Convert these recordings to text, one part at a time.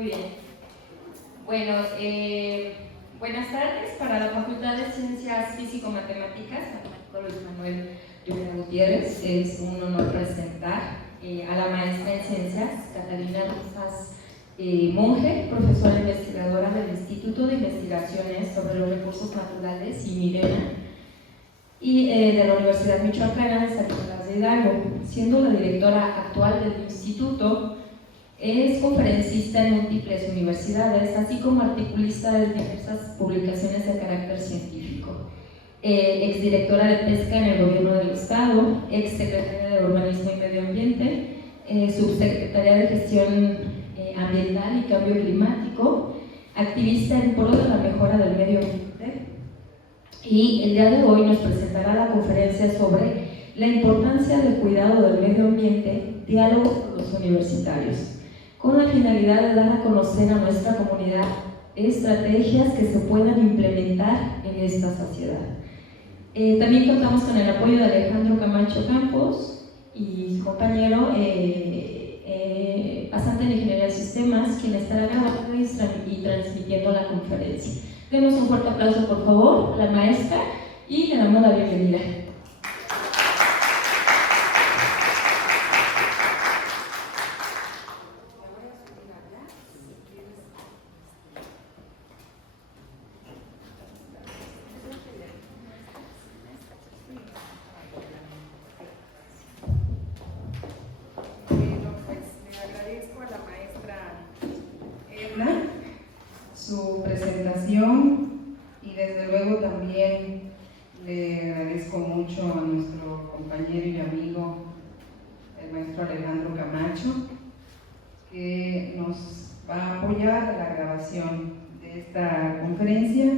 Muy bien. Bueno, buenas tardes. Para la Facultad de Ciencias Físico-Matemáticas, Luis Manuel Rivera Gutiérrez, es un honor presentar a la maestra en Ciencias, Catalina Rufas Monge, profesora investigadora del Instituto de Investigaciones sobre los Recursos Naturales y Mirena, y de la Universidad Michoacana de San Nicolás de Hidalgo. Siendo la directora actual del instituto, es conferencista en múltiples universidades, así como articulista de diversas publicaciones de carácter científico. Exdirectora de Pesca en el Gobierno del Estado, exsecretaria de Urbanismo y Medio Ambiente, subsecretaria de Gestión Ambiental y Cambio Climático, activista en pro de la mejora del medio ambiente, y el día de hoy nos presentará la conferencia sobre la importancia del cuidado del medio ambiente, diálogo con los universitarios, con la finalidad de dar a conocer a nuestra comunidad estrategias que se puedan implementar en esta sociedad. También contamos con el apoyo de Alejandro Camacho Campos y su compañero, pasante en Ingeniería de Sistemas, quien estará grabando y transmitiendo la conferencia. Demos un fuerte aplauso, por favor, a la maestra y le damos la bienvenida. Su presentación, y desde luego también le agradezco mucho a nuestro compañero y amigo, el maestro Alejandro Camacho, que nos va a apoyar en la grabación de esta conferencia.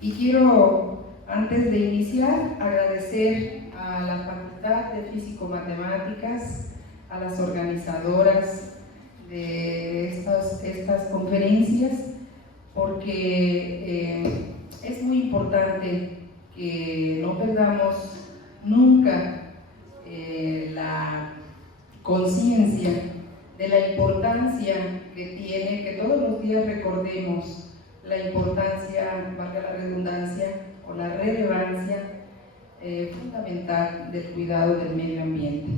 Y quiero, antes de iniciar, agradecer a la Facultad de Físico-Matemáticas, a las organizadoras de estas conferencias, porque es muy importante que no perdamos nunca la conciencia de la importancia que tiene, que todos los días recordemos la importancia, valga la redundancia, o la relevancia fundamental del cuidado del medio ambiente.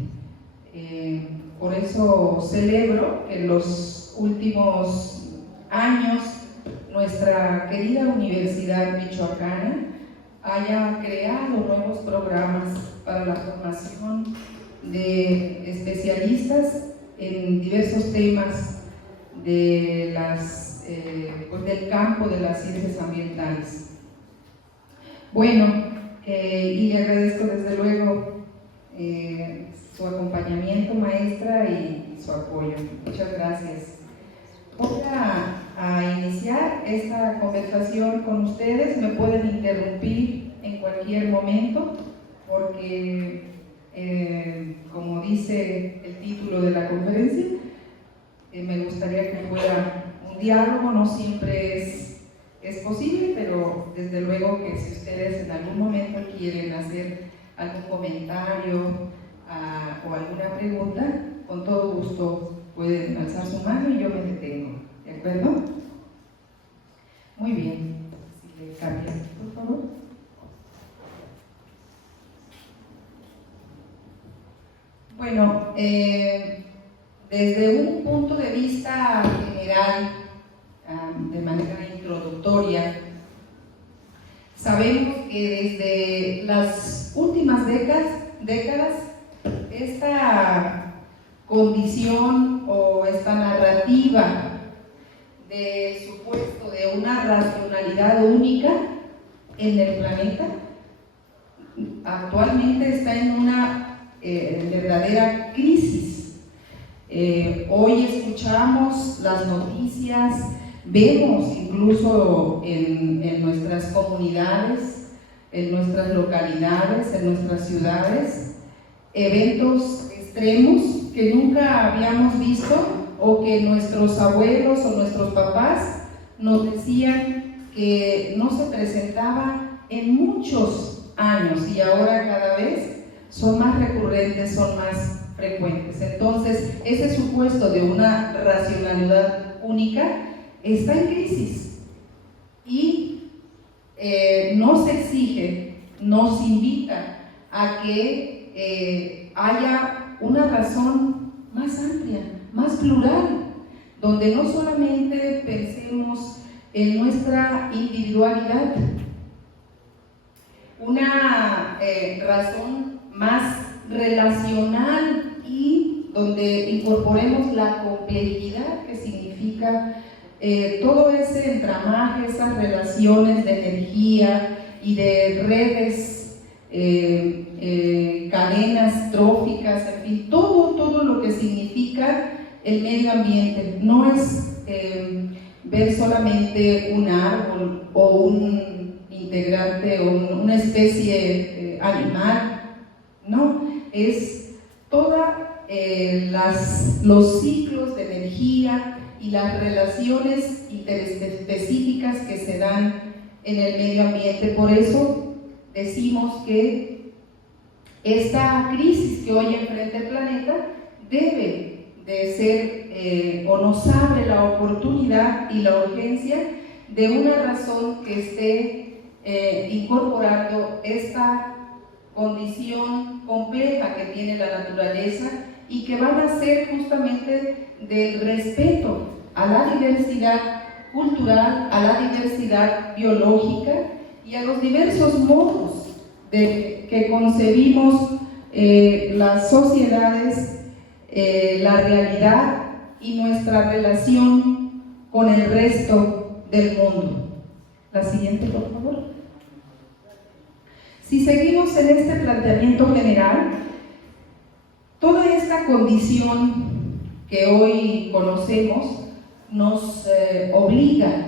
Por eso celebro que en los últimos años nuestra querida Universidad Michoacana haya creado nuevos programas para la formación de especialistas en diversos temas de del campo de las ciencias ambientales. Bueno, y le agradezco desde luego su acompañamiento, maestra, y su apoyo. Muchas gracias. Voy a iniciar esta conversación con ustedes. Me pueden interrumpir en cualquier momento, porque como dice el título de la conferencia, me gustaría que fuera un diálogo. No siempre es posible, pero desde luego que si ustedes en algún momento quieren hacer algún comentario o alguna pregunta, con todo gusto pueden alzar su mano y yo me detengo, ¿de acuerdo? Muy bien, si le cambias, por favor. Bueno, desde un punto de vista general, de manera introductoria, sabemos que desde las últimas décadas esta condición o esta narrativa de supuesto de una racionalidad única en el planeta actualmente está en una verdadera crisis. Hoy escuchamos las noticias, vemos incluso en nuestras comunidades, en nuestras localidades, en nuestras ciudades, eventos extremos que nunca habíamos visto o que nuestros abuelos o nuestros papás nos decían que no se presentaban en muchos años, y ahora cada vez son más recurrentes, son más frecuentes. Entonces, ese supuesto de una racionalidad única está en crisis y nos exige, nos invita a que haya una razón más amplia, más plural, donde no solamente pensemos en nuestra individualidad, una razón más relacional y donde incorporemos la complejidad que significa todo ese entramaje, esas relaciones de energía y de redes, cadenas tróficas, en fin, todo lo que significa el medio ambiente. No es ver solamente un árbol o un integrante o una especie animal, no, es todos los ciclos de energía y las relaciones interespecíficas que se dan en el medio ambiente. Por eso decimos que esta crisis que hoy enfrenta el planeta debe de ser o nos abre la oportunidad y la urgencia de una razón que esté incorporando esta condición compleja que tiene la naturaleza y que va a nacer justamente del respeto a la diversidad cultural, a la diversidad biológica y a los diversos modos que concebimos las sociedades, la realidad y nuestra relación con el resto del mundo. La siguiente, por favor. Si seguimos en este planteamiento general, toda esta condición que hoy conocemos nos obliga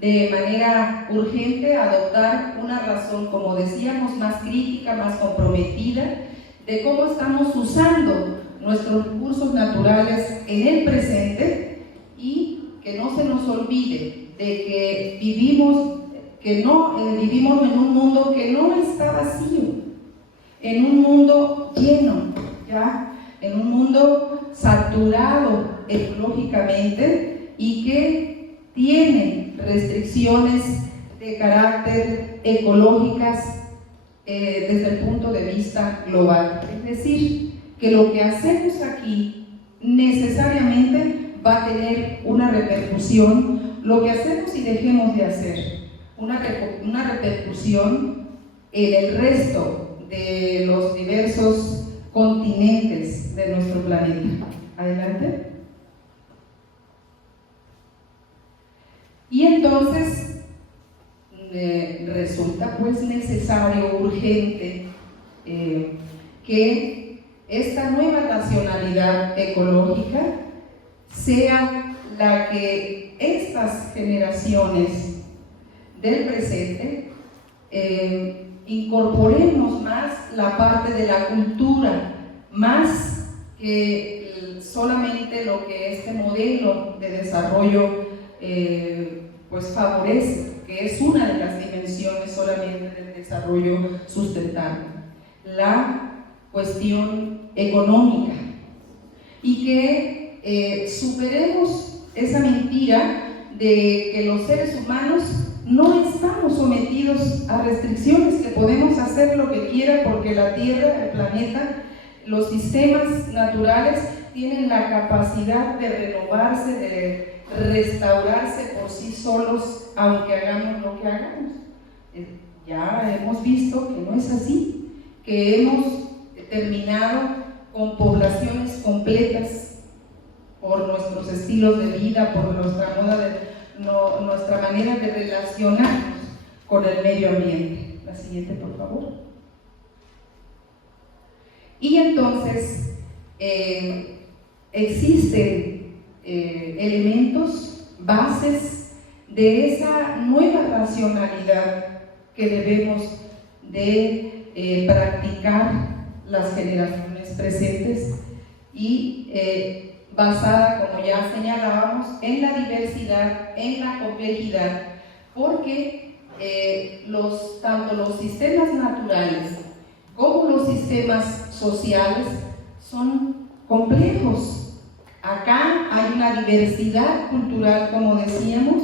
de manera urgente a adoptar una razón, como decíamos, más crítica, más comprometida, de cómo estamos usando nuestros recursos naturales en el presente y que no se nos olvide de que vivimos en un mundo que no está vacío, en un mundo lleno, ¿ya? En un mundo saturado ecológicamente y que tiene restricciones de carácter ecológicas desde el punto de vista global. Es decir, que lo que hacemos aquí necesariamente va a tener una repercusión, lo que hacemos y dejemos de hacer, una repercusión en el resto de los diversos continentes de nuestro planeta. Adelante. Y entonces resulta pues necesario, urgente, que esta nueva racionalidad ecológica sea la que estas generaciones del presente incorporemos más la parte de la cultura, más que solamente lo que este modelo de desarrollo pues favorece, que es una de las dimensiones solamente del desarrollo sustentable, la cuestión económica, y que superemos esa mentira de que los seres humanos no estamos sometidos a restricciones, que podemos hacer lo que quiera porque la Tierra, el planeta, los sistemas naturales tienen la capacidad de renovarse, de restaurarse por sí solos, aunque hagamos lo que hagamos. Ya hemos visto que no es así, que hemos terminado con poblaciones completas por nuestros estilos de vida, por nuestra nuestra manera de relacionarnos con el medio ambiente. La siguiente, por favor. Y entonces existen elementos, bases de esa nueva racionalidad que debemos de practicar las generaciones presentes y basada, como ya señalábamos, en la diversidad, en la complejidad, porque tanto los sistemas naturales como los sistemas sociales son complejos. Acá hay una diversidad cultural, como decíamos,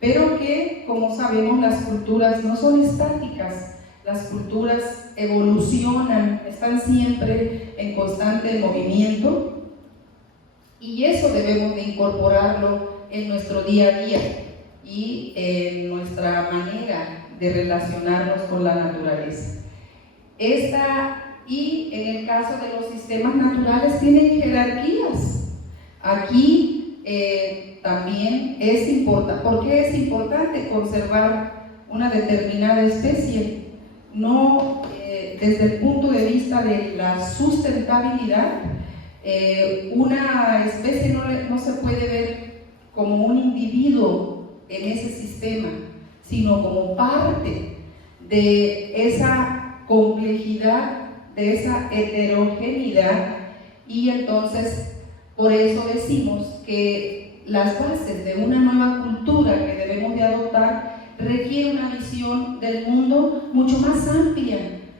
pero que, como sabemos, las culturas no son estáticas. Las culturas evolucionan, están siempre en constante movimiento, y eso debemos de incorporarlo en nuestro día a día y en nuestra manera de relacionarnos con la naturaleza. Y en el caso de los sistemas naturales tienen jerarquías. Aquí también es importante. ¿Por qué es importante conservar una determinada especie? No desde el punto de vista de la sustentabilidad, una especie no se puede ver como un individuo en ese sistema, sino como parte de esa complejidad, de esa heterogeneidad. Y entonces, por eso decimos que las bases de una nueva cultura que debemos de adoptar requiere una visión del mundo mucho más amplia,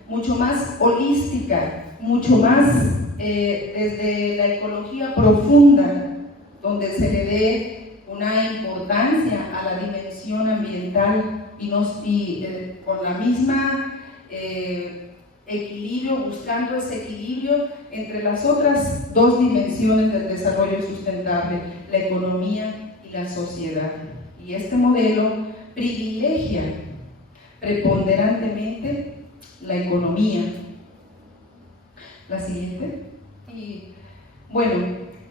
mucho más holística, mucho más desde la ecología profunda, donde se le dé una importancia a la dimensión ambiental y con la misma equilibrio, buscando ese equilibrio entre las otras dos dimensiones del desarrollo sustentable, la economía y la sociedad. Y este modelo privilegia preponderantemente la economía. La siguiente.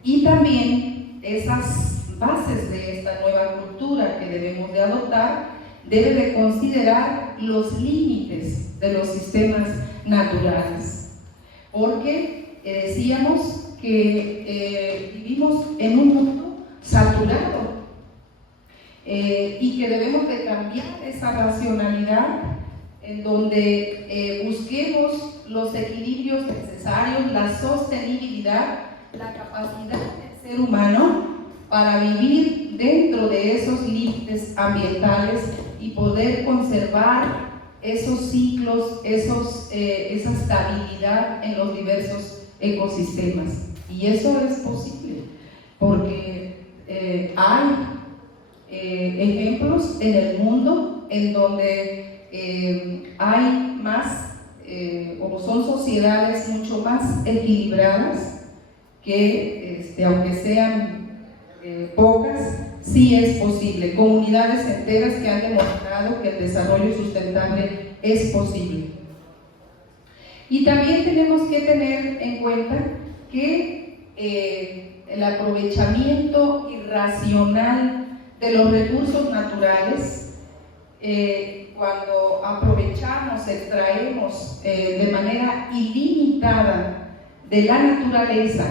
Y también esas bases de esta nueva cultura que debemos de adoptar debe de considerar los límites de los sistemas naturales, porque decíamos que vivimos en un mundo saturado y que debemos de cambiar esa racionalidad en donde busquemos los equilibrios necesarios, la sostenibilidad, la capacidad del ser humano para vivir dentro de esos límites ambientales y poder conservar esos ciclos, esa estabilidad en los diversos ecosistemas. Y eso es posible, porque hay ejemplos en el mundo en donde hay más, o son sociedades mucho más equilibradas, que aunque sean pocas, sí es posible. Comunidades enteras que han demostrado que el desarrollo sustentable es posible. Y también tenemos que tener en cuenta que el aprovechamiento irracional de los recursos naturales, cuando aprovechamos, extraemos de manera ilimitada de la naturaleza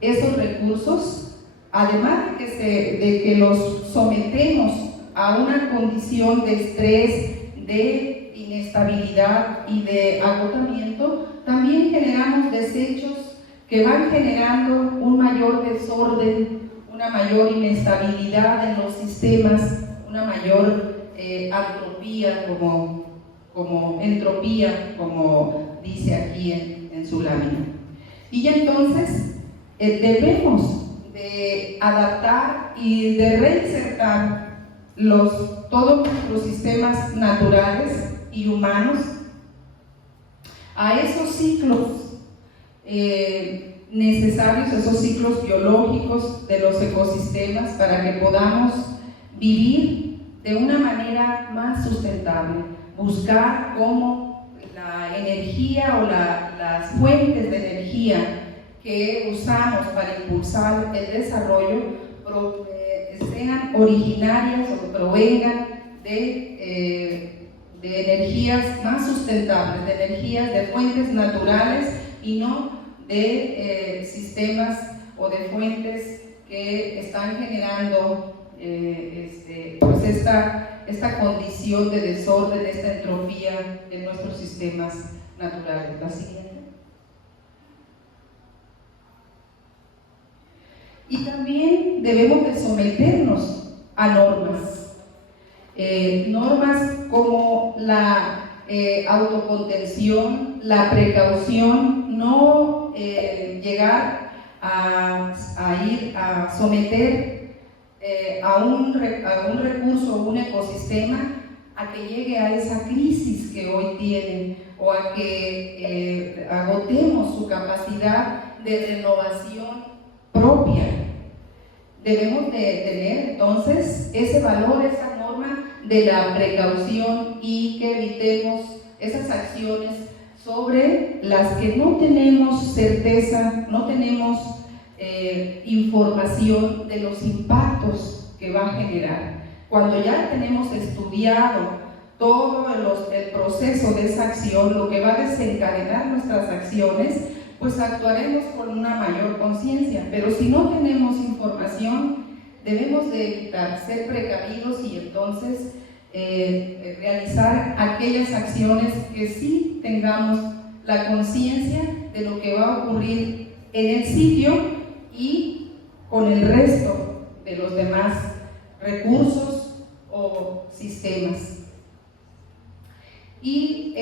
esos recursos, además de que los sometemos a una condición de estrés, de inestabilidad y de agotamiento, también generamos desechos que van generando un mayor desorden, una mayor inestabilidad en los sistemas, una mayor antropía como entropía, como dice aquí en su lámina. Y entonces debemos de adaptar y de reinsertar todos los sistemas naturales y humanos a esos ciclos necesarios, esos ciclos biológicos de los ecosistemas, para que podamos vivir de una manera más sustentable, buscar cómo la energía o las fuentes de energía que usamos para impulsar el desarrollo sean originarias o provengan de energías más sustentables, de energías de fuentes naturales y no de sistemas o de fuentes que están generando pues esta condición de desorden, esta entropía en nuestros sistemas naturales. La siguiente. Y también debemos de someternos a normas, normas como la autocontención, la precaución, no llegar a ir a someter a un recurso, un ecosistema, a que llegue a esa crisis que hoy tiene, o a que agotemos su capacidad de renovación propia. Debemos de tener entonces ese valor, esa norma de la precaución, y que evitemos esas acciones sobre las que no tenemos certeza, no tenemos información de los impactos que va a generar. Cuando ya tenemos estudiado todo el proceso de esa acción, lo que va a desencadenar nuestras acciones, pues actuaremos con una mayor conciencia. Pero si no tenemos información, debemos de evitar, ser precavidos y entonces realizar aquellas acciones que sí tengamos la conciencia de lo que va a ocurrir en el sitio y con el resto de los demás recursos o sistemas. Y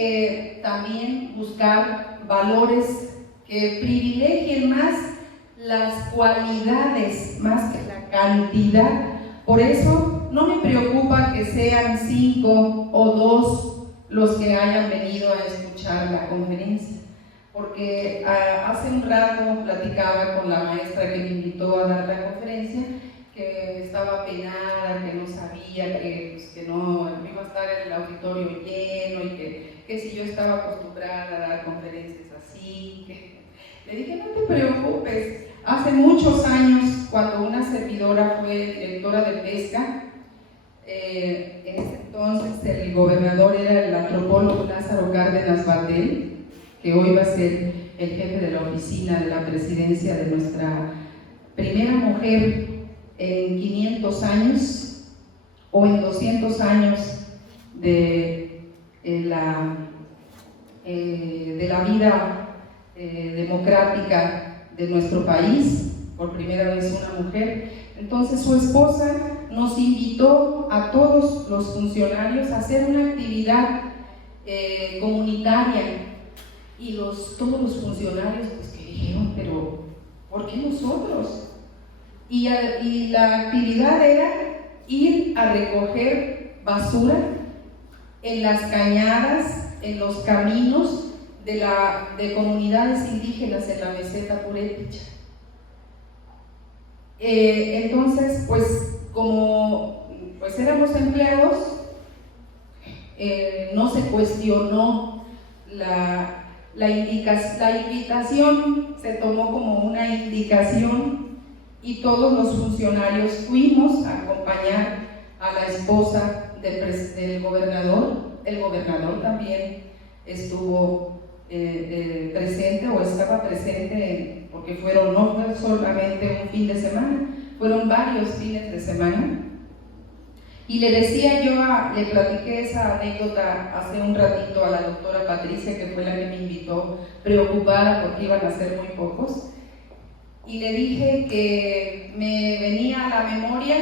también buscar valores que privilegien más las cualidades más que la cantidad. Por eso no me preocupa que sean 5 o 2 los que hayan venido a escuchar la conferencia, porque hace un rato platicaba con la maestra que me invitó a dar la conferencia, que estaba penada, que no sabía, que no iba a estar el auditorio lleno, y que si yo estaba acostumbrada a dar conferencias así. Le dije, no te preocupes. Hace muchos años, cuando una servidora fue directora de pesca, en ese entonces el gobernador era el antropólogo Lázaro Cárdenas Batel, que hoy va a ser el jefe de la oficina de la presidencia de nuestra primera mujer en 500 años o en 200 años de la vida democrática de nuestro país, por primera vez una mujer. Entonces su esposa nos invitó a todos los funcionarios a hacer una actividad comunitaria, y todos los funcionarios pues que dijeron, pero ¿por qué nosotros? Y la actividad era ir a recoger basura en las cañadas, en los caminos de comunidades indígenas en la meseta purépecha. Entonces, pues como pues éramos empleados, no se cuestionó la invitación, se tomó como una indicación, y todos los funcionarios fuimos a acompañar a la esposa del gobernador. El gobernador también estuvo presente, o estaba presente, porque no fue solamente un fin de semana, fueron varios fines de semana. Y le decía le platiqué esa anécdota hace un ratito a la doctora Patricia, que fue la que me invitó, preocupada porque iban a ser muy pocos, y le dije que me venía a la memoria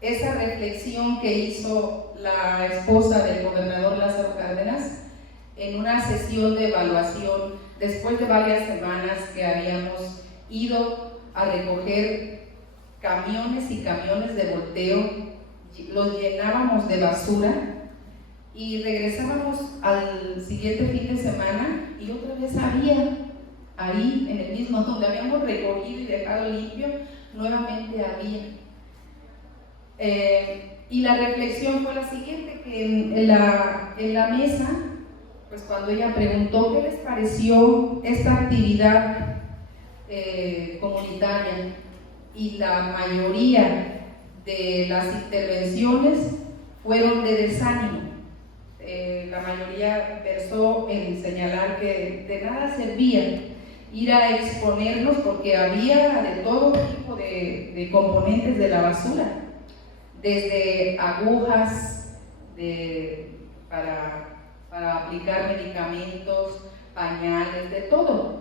esa reflexión que hizo la esposa del gobernador Lázaro Cárdenas en una sesión de evaluación, después de varias semanas que habíamos ido a recoger camiones y camiones de volteo, los llenábamos de basura y regresábamos al siguiente fin de semana y otra vez había ahí, en el mismo donde habíamos recogido y dejado limpio, nuevamente había. Y la reflexión fue la siguiente, que en la mesa, pues cuando ella preguntó qué les pareció esta actividad comunitaria, y la mayoría de las intervenciones fueron de desánimo. La mayoría versó en señalar que de nada servía ir a exponernos, porque había de todo tipo de componentes de la basura, desde agujas para aplicar medicamentos, pañales, de todo.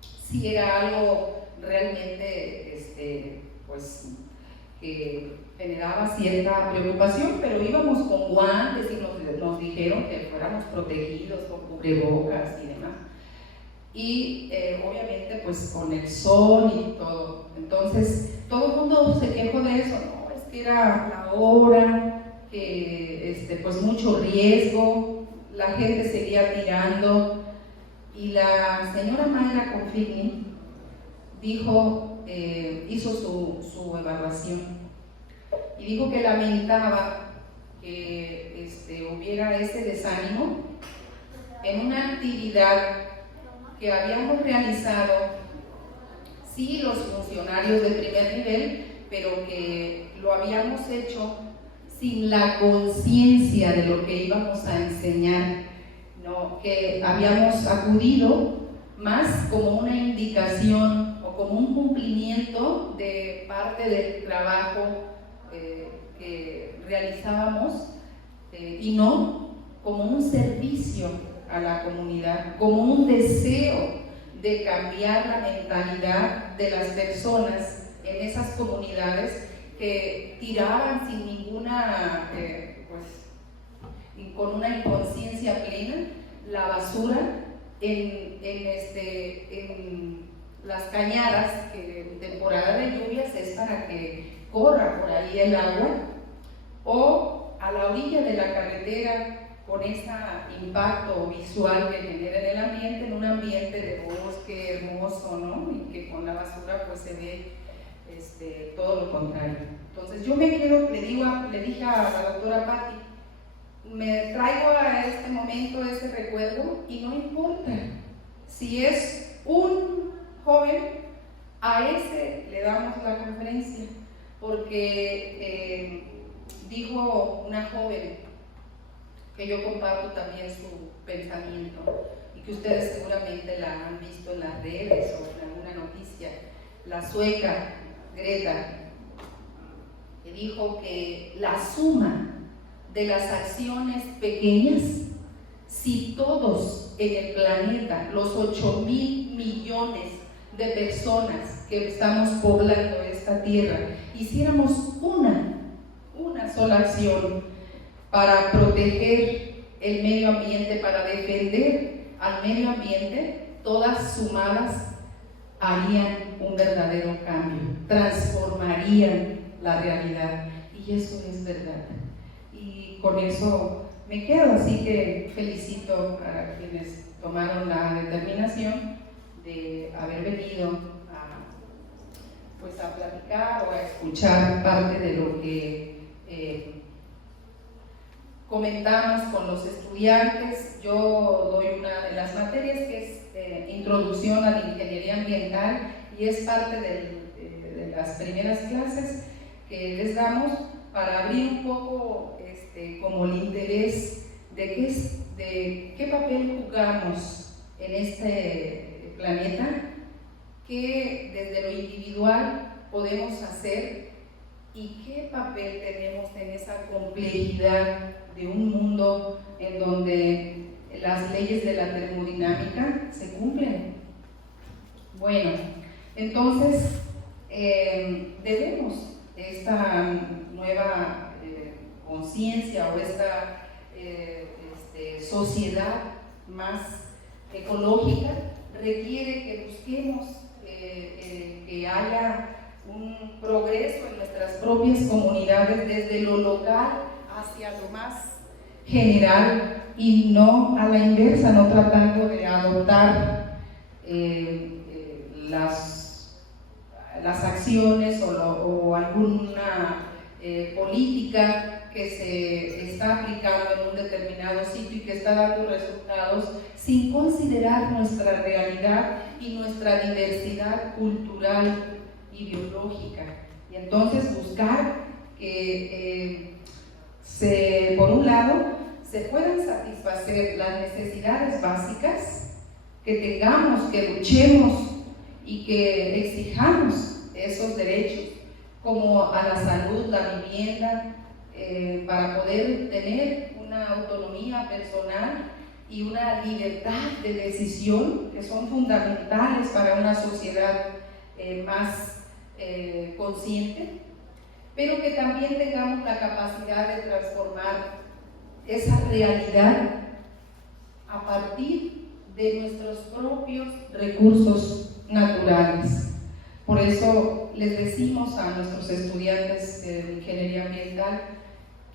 Sí, era algo realmente pues que generaba cierta preocupación, pero íbamos con guantes y nos dijeron que fuéramos protegidos con cubrebocas y demás. y obviamente pues con el sol y todo. Entonces todo el mundo se quejó de eso, no, es que era la hora, que pues mucho riesgo, la gente seguía tirando, y la señora Mayra Configni dijo, hizo su evaluación y dijo que lamentaba que hubiera ese desánimo en una actividad que habíamos realizado, sí, los funcionarios de primer nivel, pero que lo habíamos hecho sin la conciencia de lo que íbamos a enseñar, ¿no? Que habíamos acudido más como una indicación o como un cumplimiento de parte del trabajo que realizábamos, y no como un servicio a la comunidad, como un deseo de cambiar la mentalidad de las personas en esas comunidades que tiraban sin ninguna, con una inconsciencia plena, la basura en las cañadas, que en temporada de lluvias es para que corra por ahí el agua, o a la orilla de la carretera, con ese impacto visual que genera en el ambiente, en un ambiente de bosque hermoso, ¿no? Y que con la basura pues se ve todo lo contrario. Entonces yo me quedo, le dije a la doctora Patti, me traigo a este momento ese recuerdo, y no importa si es un joven, a ese le damos la conferencia, porque dijo una joven, que yo comparto también su pensamiento y que ustedes seguramente la han visto en las redes o en alguna noticia, la sueca Greta, que dijo que la suma de las acciones pequeñas, si todos en el planeta, los 8,000 millones de personas que estamos poblando esta tierra, hiciéramos una sola acción para proteger el medio ambiente, para defender al medio ambiente, todas sumadas harían un verdadero cambio, transformarían la realidad, y eso es verdad. Y con eso me quedo, así que felicito a quienes tomaron la determinación de haber venido a platicar o a escuchar parte de lo que comentamos con los estudiantes. Yo doy una de las materias que es Introducción a la Ingeniería Ambiental, y es parte de las primeras clases que les damos para abrir un poco como el interés de qué papel jugamos en este planeta, qué desde lo individual podemos hacer y qué papel tenemos en esa complejidad de un mundo en donde las leyes de la termodinámica se cumplen. Bueno, entonces debemos esta nueva conciencia o esta sociedad más ecológica requiere que busquemos que haya un progreso en nuestras propias comunidades, desde lo local hacia lo más general, y no a la inversa, no tratando de adoptar las acciones o alguna política que se está aplicando en un determinado sitio y que está dando resultados sin considerar nuestra realidad y nuestra diversidad cultural y biológica. Y entonces buscar que por un lado se puedan satisfacer las necesidades básicas, que tengamos, que luchemos y que exijamos esos derechos, como a la salud, la vivienda, para poder tener una autonomía personal y una libertad de decisión, que son fundamentales para una sociedad más consciente, pero que también tengamos la capacidad de transformar esa realidad a partir de nuestros propios recursos naturales. Por eso les decimos a nuestros estudiantes de ingeniería ambiental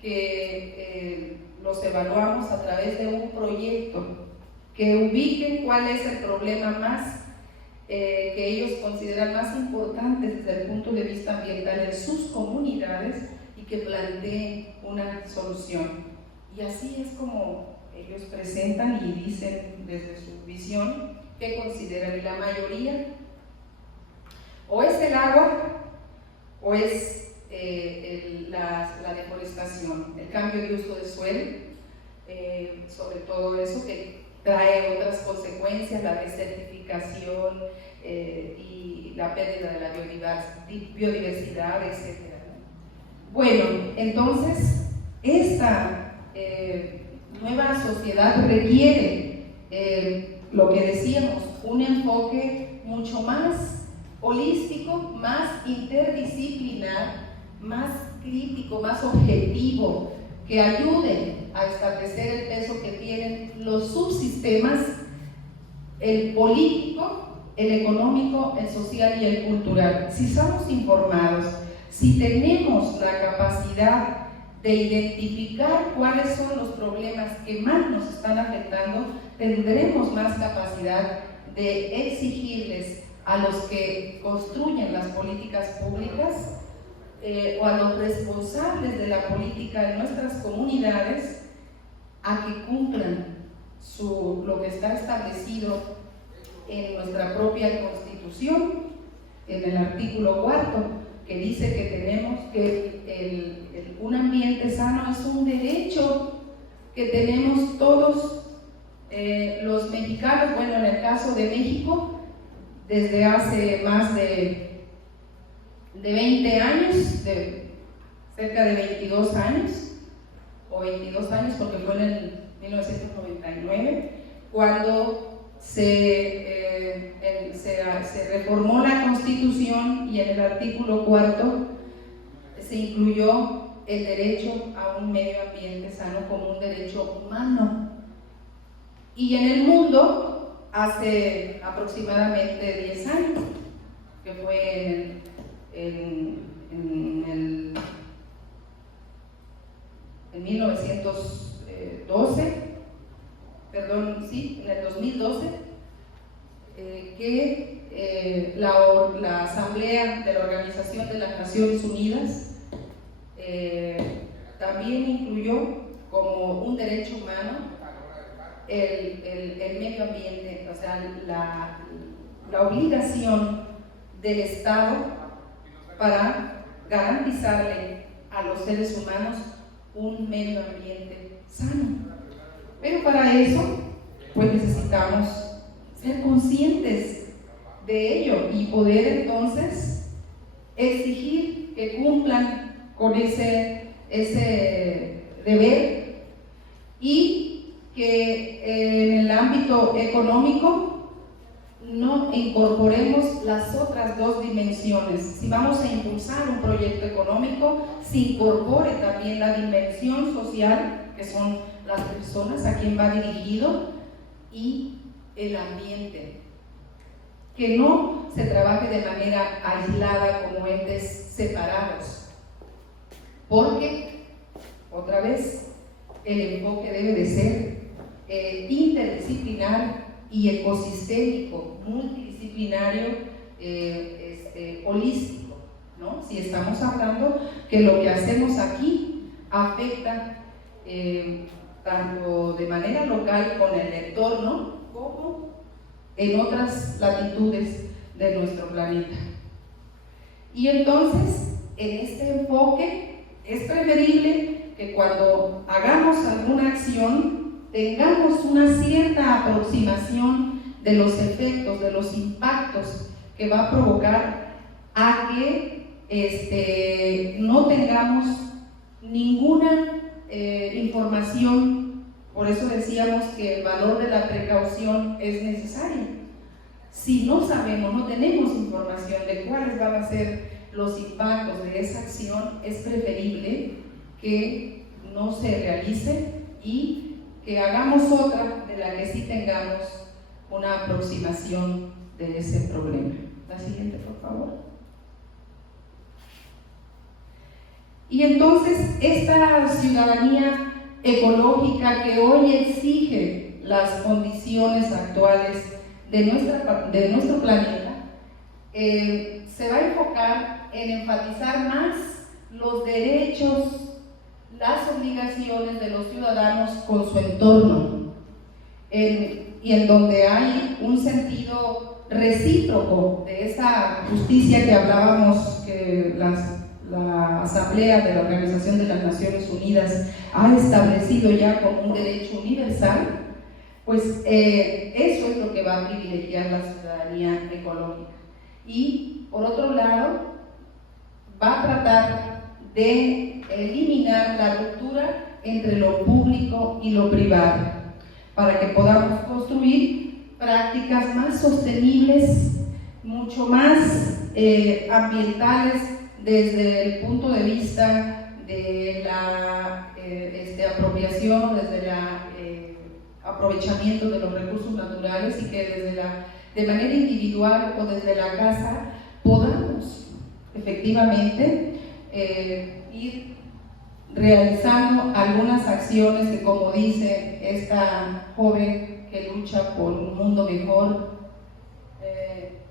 que los evaluamos a través de un proyecto, que ubiquen cuál es el problema más que ellos consideran más importante desde el punto de vista ambiental en sus comunidades y que planteen una solución. Y así es como ellos presentan y dicen desde su visión qué consideran, y la mayoría o es el agua o es la deforestación, el cambio de uso de suelo, sobre todo eso que trae otras consecuencias, la desertificación y la pérdida de la biodiversidad, etc. Bueno, entonces esta nueva sociedad requiere, lo que decíamos, un enfoque mucho más holístico, más interdisciplinar, más crítico, más objetivo, que ayude a establecer el peso que tienen los subsistemas, el político, el económico, el social y el cultural. Si estamos informados, si tenemos la capacidad de identificar cuáles son los problemas que más nos están afectando, tendremos más capacidad de exigirles a los que construyen las políticas públicas o a los responsables de la política en nuestras comunidades a que cumplan lo que está establecido en nuestra propia Constitución, en el artículo 4, que dice que tenemos que un ambiente sano es un derecho que tenemos todos los mexicanos. Bueno, en el caso de México, desde hace más de 20 años, cerca de 22 años, o 22 años porque fue en el 1999, cuando se reformó la Constitución y en el artículo 4 se incluyó el derecho a un medio ambiente sano como un derecho humano. Y en el mundo, hace aproximadamente 10 años, que fue en 2012, que la Asamblea de la Organización de las Naciones Unidas también incluyó como un derecho humano el medio ambiente, o sea, la obligación del Estado para garantizarle a los seres humanos un medio ambiente sano. Pero para eso, pues necesitamos ser conscientes de ello y poder entonces exigir que cumplan con ese deber, y que en el ámbito económico no incorporemos las otras dos dimensiones. Si vamos a impulsar un proyecto económico, se incorpore también la dimensión social, que son las personas a quien va dirigido, y el ambiente. Que no se trabaje de manera aislada como entes separados, porque, otra vez, el enfoque debe de ser interdisciplinar y ecosistémico, multidisciplinario, holístico, ¿no? Si estamos hablando que lo que hacemos aquí afecta tanto de manera local con el entorno como en otras latitudes de nuestro planeta. Y entonces, en este enfoque es preferible que cuando hagamos alguna acción tengamos una cierta aproximación de los efectos, de los impactos que va a provocar, a que no tengamos ninguna información. Por eso decíamos que el valor de la precaución es necesario. Si no sabemos, no tenemos información de cuáles van a ser los impactos de esa acción, es preferible que no se realice y que hagamos otra de la que sí tengamos una aproximación de ese problema. La siguiente, por favor. Y entonces esta ciudadanía ecológica que hoy exige las condiciones actuales de nuestro planeta, se va a enfocar en enfatizar más los derechos, las obligaciones de los ciudadanos con su entorno, y en donde hay un sentido recíproco de esa justicia que hablábamos, que la Asamblea de la Organización de las Naciones Unidas ha establecido ya como un derecho universal. Pues eso es lo que va a privilegiar la ciudadanía ecológica. Y por otro lado, va a tratar de eliminar la ruptura entre lo público y lo privado, para que podamos construir prácticas más sostenibles, mucho más ambientales desde el punto de vista de la apropiación, desde el aprovechamiento de los recursos naturales, y que de manera individual o desde la casa podamos efectivamente ir realizando algunas acciones que, como dice esta joven que lucha por un mundo mejor,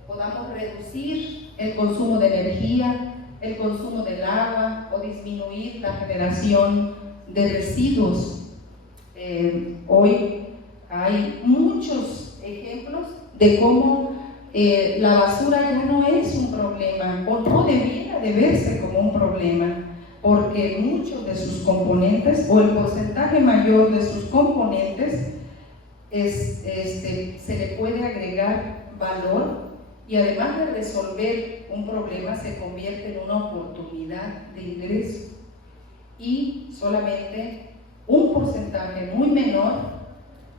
podamos reducir el consumo de energía, el consumo del agua, o disminuir la generación de residuos. Hoy hay muchos ejemplos de cómo la basura ya no es un problema, o no debiera de verse como un problema, porque muchos de sus componentes, o el porcentaje mayor de sus componentes, se le puede agregar valor, y además de resolver un problema, se convierte en una oportunidad de ingreso, y solamente un porcentaje muy menor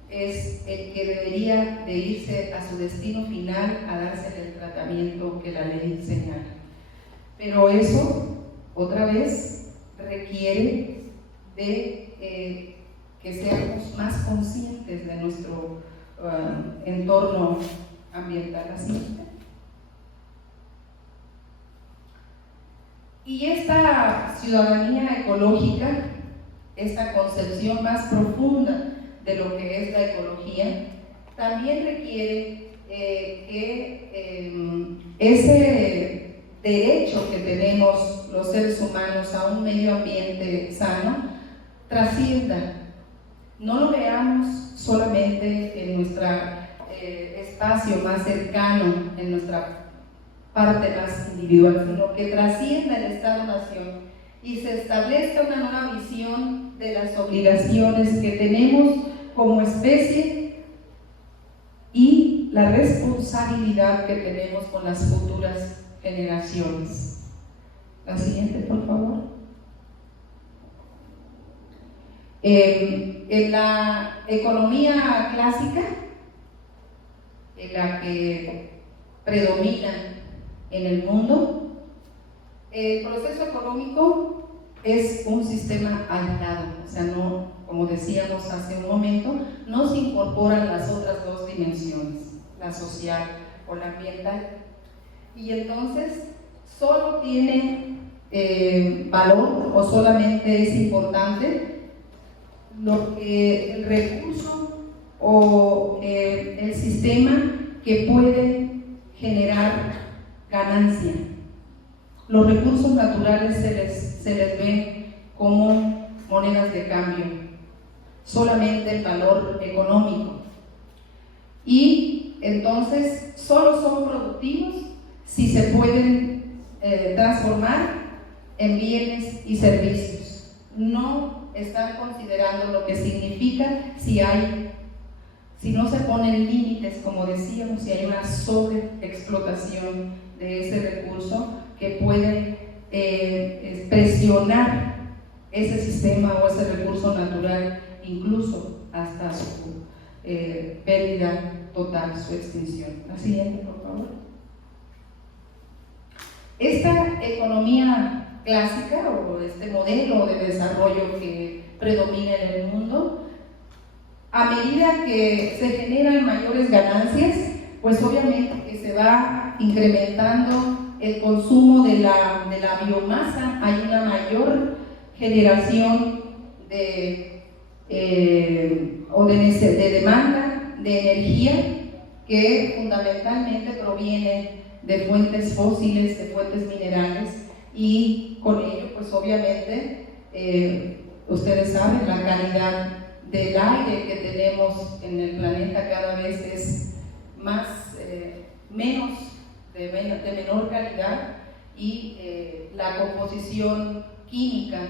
es el que debería de irse a su destino final, a darse el tratamiento que la ley señala. Pero eso, otra vez, requiere de que seamos más conscientes de nuestro entorno ambiental. Así. Y esta ciudadanía ecológica, esta concepción más profunda de lo que es la ecología, también requiere que ese derecho que tenemos los seres humanos a un medio ambiente sano trascienda. No lo veamos solamente en nuestro espacio más cercano, en nuestra parte más individual, sino que trascienda el Estado-Nación y se establezca una nueva visión de las obligaciones que tenemos como especie y la responsabilidad que tenemos con las futuras generaciones. La siguiente, por favor. En la economía clásica, en la que predomina en el mundo, el proceso económico es un sistema aislado, o sea, no, como decíamos hace un momento, no se incorporan las otras dos dimensiones, la social o la ambiental, y entonces solo tiene valor, o solamente es importante lo que el recurso o el sistema que puede generar ganancia. Los recursos naturales se les ven como monedas de cambio, solamente el valor económico, y entonces solo son productivos si se pueden transformar en bienes y servicios. No están considerando lo que significa si no se ponen límites, como decíamos, si hay una sobreexplotación de ese recurso que puede presionar ese sistema o ese recurso natural, incluso hasta su pérdida total, su extinción. La siguiente, por favor. Esta economía clásica, o este modelo de desarrollo que predomina en el mundo, a medida que se generan mayores ganancias, pues obviamente que se va incrementando el consumo de la biomasa, hay una mayor generación de demanda de energía que fundamentalmente proviene de fuentes fósiles, de fuentes minerales, y con ello pues obviamente ustedes saben, la calidad del aire que tenemos en el planeta cada vez es de menor calidad, y la composición química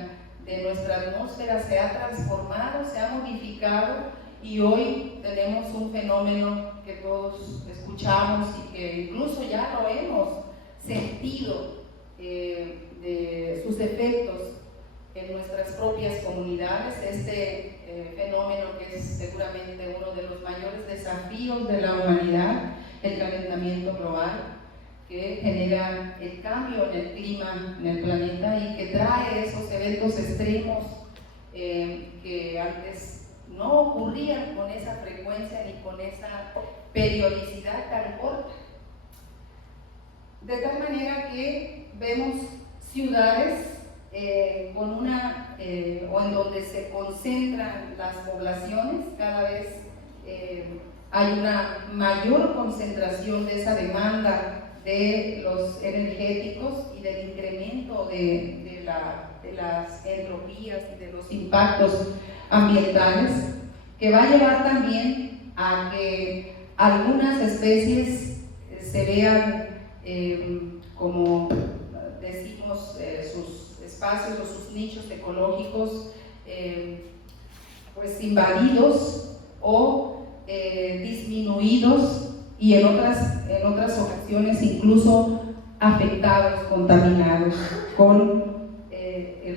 de nuestra atmósfera se ha transformado, se ha modificado, y hoy tenemos un fenómeno que todos escuchamos y que incluso ya lo hemos sentido de sus efectos en nuestras propias comunidades, fenómeno que es seguramente uno de los mayores desafíos de la humanidad, el calentamiento global, que genera el cambio en el clima en el planeta y que trae esos eventos extremos que antes no ocurrían con esa frecuencia ni con esa periodicidad tan corta. De tal manera que vemos ciudades o en donde se concentran las poblaciones, cada vez hay una mayor concentración de esa demanda de los energéticos y del incremento de las entropías y de los impactos ambientales, que va a llevar también a que algunas especies se vean como decimos sus espacios o sus nichos ecológicos pues invadidos o disminuidos, y en otras ocasiones incluso afectados, contaminados, con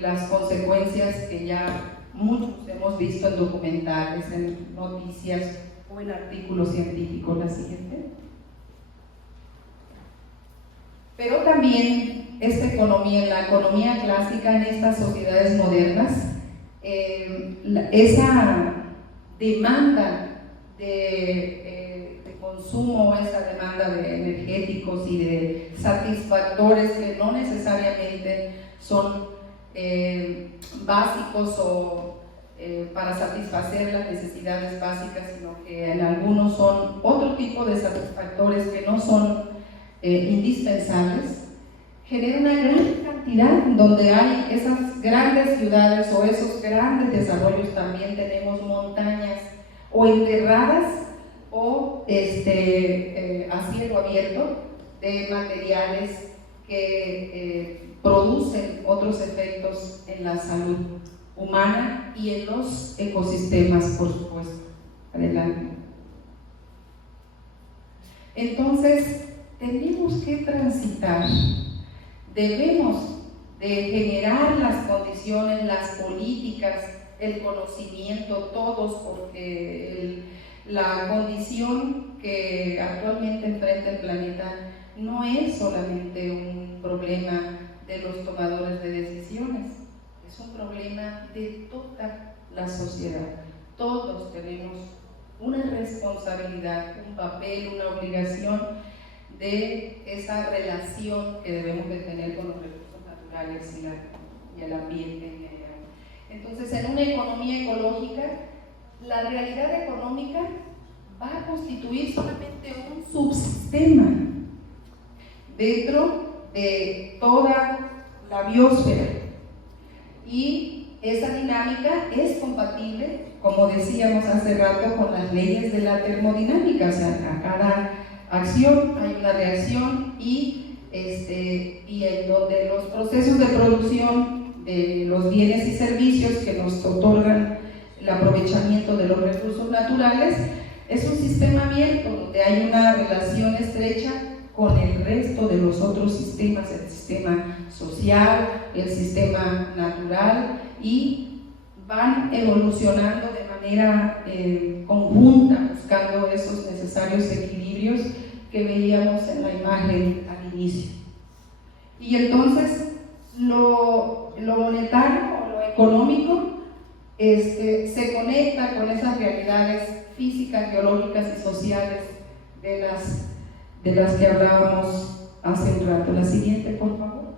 las consecuencias que ya muchos hemos visto en documentales, en noticias o en artículos científicos. La siguiente. Pero también esta economía, en la economía clásica, en estas sociedades modernas, esa demanda de consumo, esa demanda de energéticos y de satisfactores que no necesariamente son básicos o para satisfacer las necesidades básicas, sino que en algunos son otro tipo de satisfactores que no son indispensables, genera una gran cantidad donde hay esas grandes ciudades o esos grandes desarrollos. También tenemos montañas o enterradas o a cielo abierto de materiales que producen otros efectos en la salud humana y en los ecosistemas, por supuesto. Adelante. Entonces, tenemos que transitar, debemos de generar las condiciones, las políticas, el conocimiento, todos, porque la condición que actualmente enfrenta el planeta no es solamente un problema de los tomadores de decisiones, es un problema de toda la sociedad. Todos tenemos una responsabilidad, un papel, una obligación de esa relación que debemos de tener con los recursos naturales y el ambiente en general. Entonces, en una economía ecológica, la realidad económica va a constituir solamente un subsistema dentro de toda la biosfera, y esa dinámica es compatible, como decíamos hace rato, con las leyes de la termodinámica. O sea, a cada acción hay una reacción, y en donde los procesos de producción de los bienes y servicios que nos otorgan el aprovechamiento de los recursos naturales es un sistema abierto donde hay una relación estrecha con el resto de los otros sistemas, el sistema social, el sistema natural, y van evolucionando de manera conjunta, buscando esos necesarios equilibrios que veíamos en la imagen al inicio. Y entonces lo monetario o lo económico se conecta con esas realidades físicas, geológicas y sociales de las que hablábamos hace un rato. La siguiente, por favor.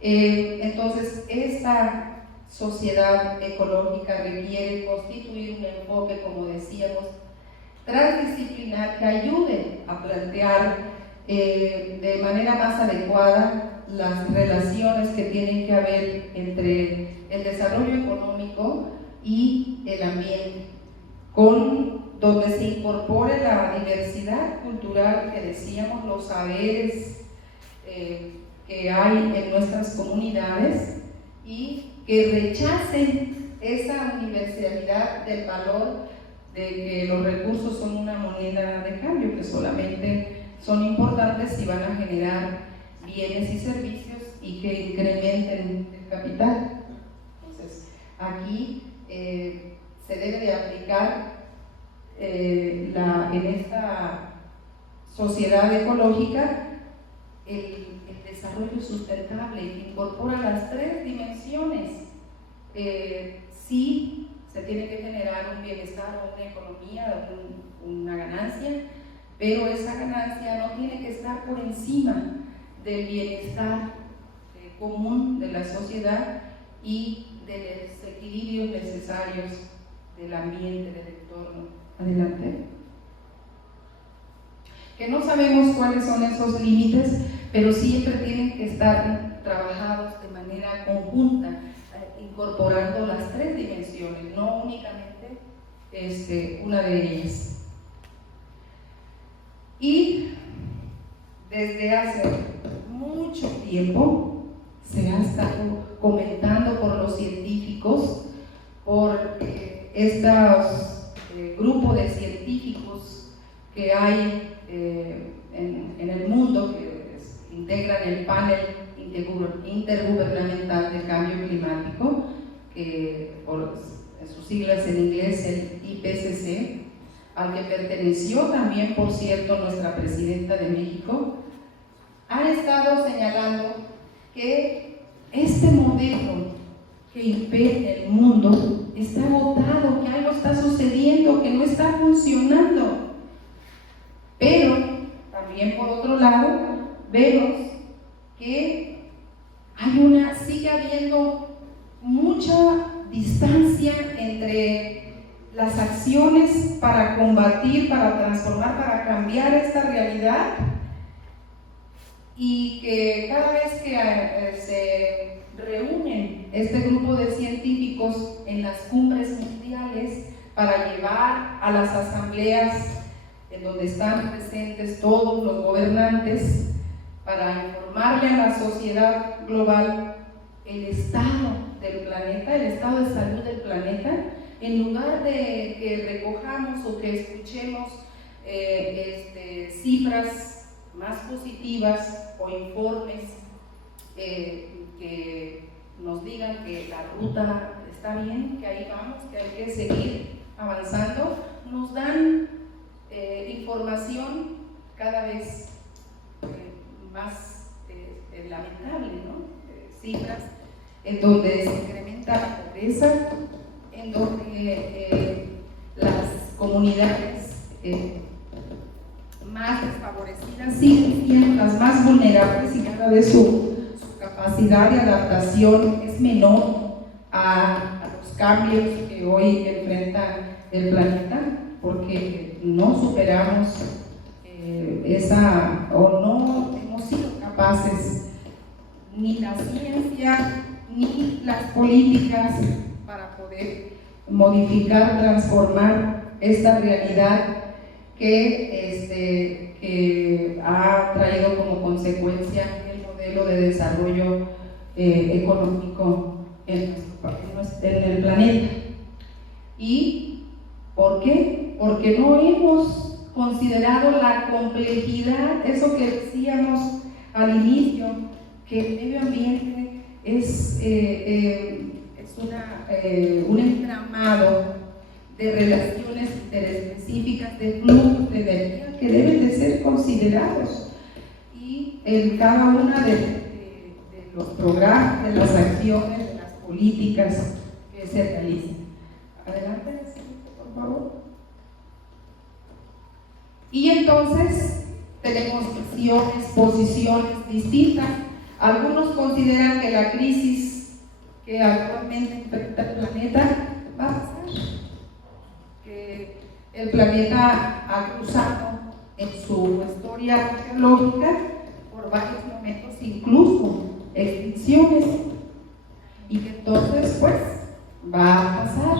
Entonces, esta sociedad ecológica requiere constituir un enfoque, como decíamos, transdisciplinar que ayude a plantear de manera más adecuada las relaciones que tienen que haber entre el desarrollo económico y el ambiente, donde se incorpore la diversidad cultural que decíamos, los saberes que hay en nuestras comunidades, y que rechacen esa universalidad del valor de que los recursos son una moneda de cambio, que solamente son importantes si van a generar bienes y servicios y que incrementen el capital. Entonces, aquí se debe de aplicar en esta sociedad ecológica el desarrollo sustentable, que incorpora las tres dimensiones. Sí, se tiene que generar un bienestar o una economía, una ganancia, pero esa ganancia no tiene que estar por encima del bienestar común de la sociedad y de los equilibrios necesarios del ambiente, del entorno. Adelante. Que no sabemos cuáles son esos límites, pero siempre tienen que estar trabajados de manera conjunta, incorporando las tres dimensiones, no únicamente una de ellas. Y desde hace mucho tiempo se ha estado comentando por los científicos, por estos grupos de científicos que hay en el mundo, que integran el panel intergubernamental de cambio climático, que por sus siglas en inglés el IPCC, al que perteneció también, por cierto, nuestra presidenta de México, han estado señalando que este modelo que impera en el mundo está agotado, que algo está sucediendo, que no está funcionando. Pero también, por otro lado, vemos que sigue habiendo mucha distancia entre las acciones para combatir, para transformar, para cambiar esta realidad, y que cada vez que se reúnen este grupo de científicos en las cumbres mundiales para llevar a las asambleas en donde están presentes todos los gobernantes, para informarle a la sociedad global el estado del planeta, el estado de salud del planeta, en lugar de que recojamos o que escuchemos cifras más positivas o informes que nos digan que la ruta está bien, que ahí vamos, que hay que seguir avanzando, nos dan información cada vez más lamentable, ¿no? Cifras en donde se incrementa la pobreza, en donde las comunidades más desfavorecidas siguen siendo las más vulnerables, y cada vez su capacidad de adaptación es menor a los cambios que hoy enfrenta el planeta, porque no superamos o no hemos sido capaces, ni la ciencia ni las políticas, para poder modificar, transformar esta realidad que ha traído como consecuencia el modelo de desarrollo económico en el planeta. ¿Y por qué? Porque no hemos considerado la complejidad, eso que decíamos al inicio, que el medio ambiente es un entramado de relaciones interespecíficas, de flujos de energía que deben de ser considerados, y en cada una de los programas, de las acciones, de las políticas que se realicen. Adelante, por favor. Y entonces tenemos visiones, posiciones distintas. Algunos consideran que la crisis que actualmente enfrenta el planeta va a pasar, que el planeta ha cruzado en su historia geológica por varios momentos, incluso extinciones, y que entonces pues va a pasar.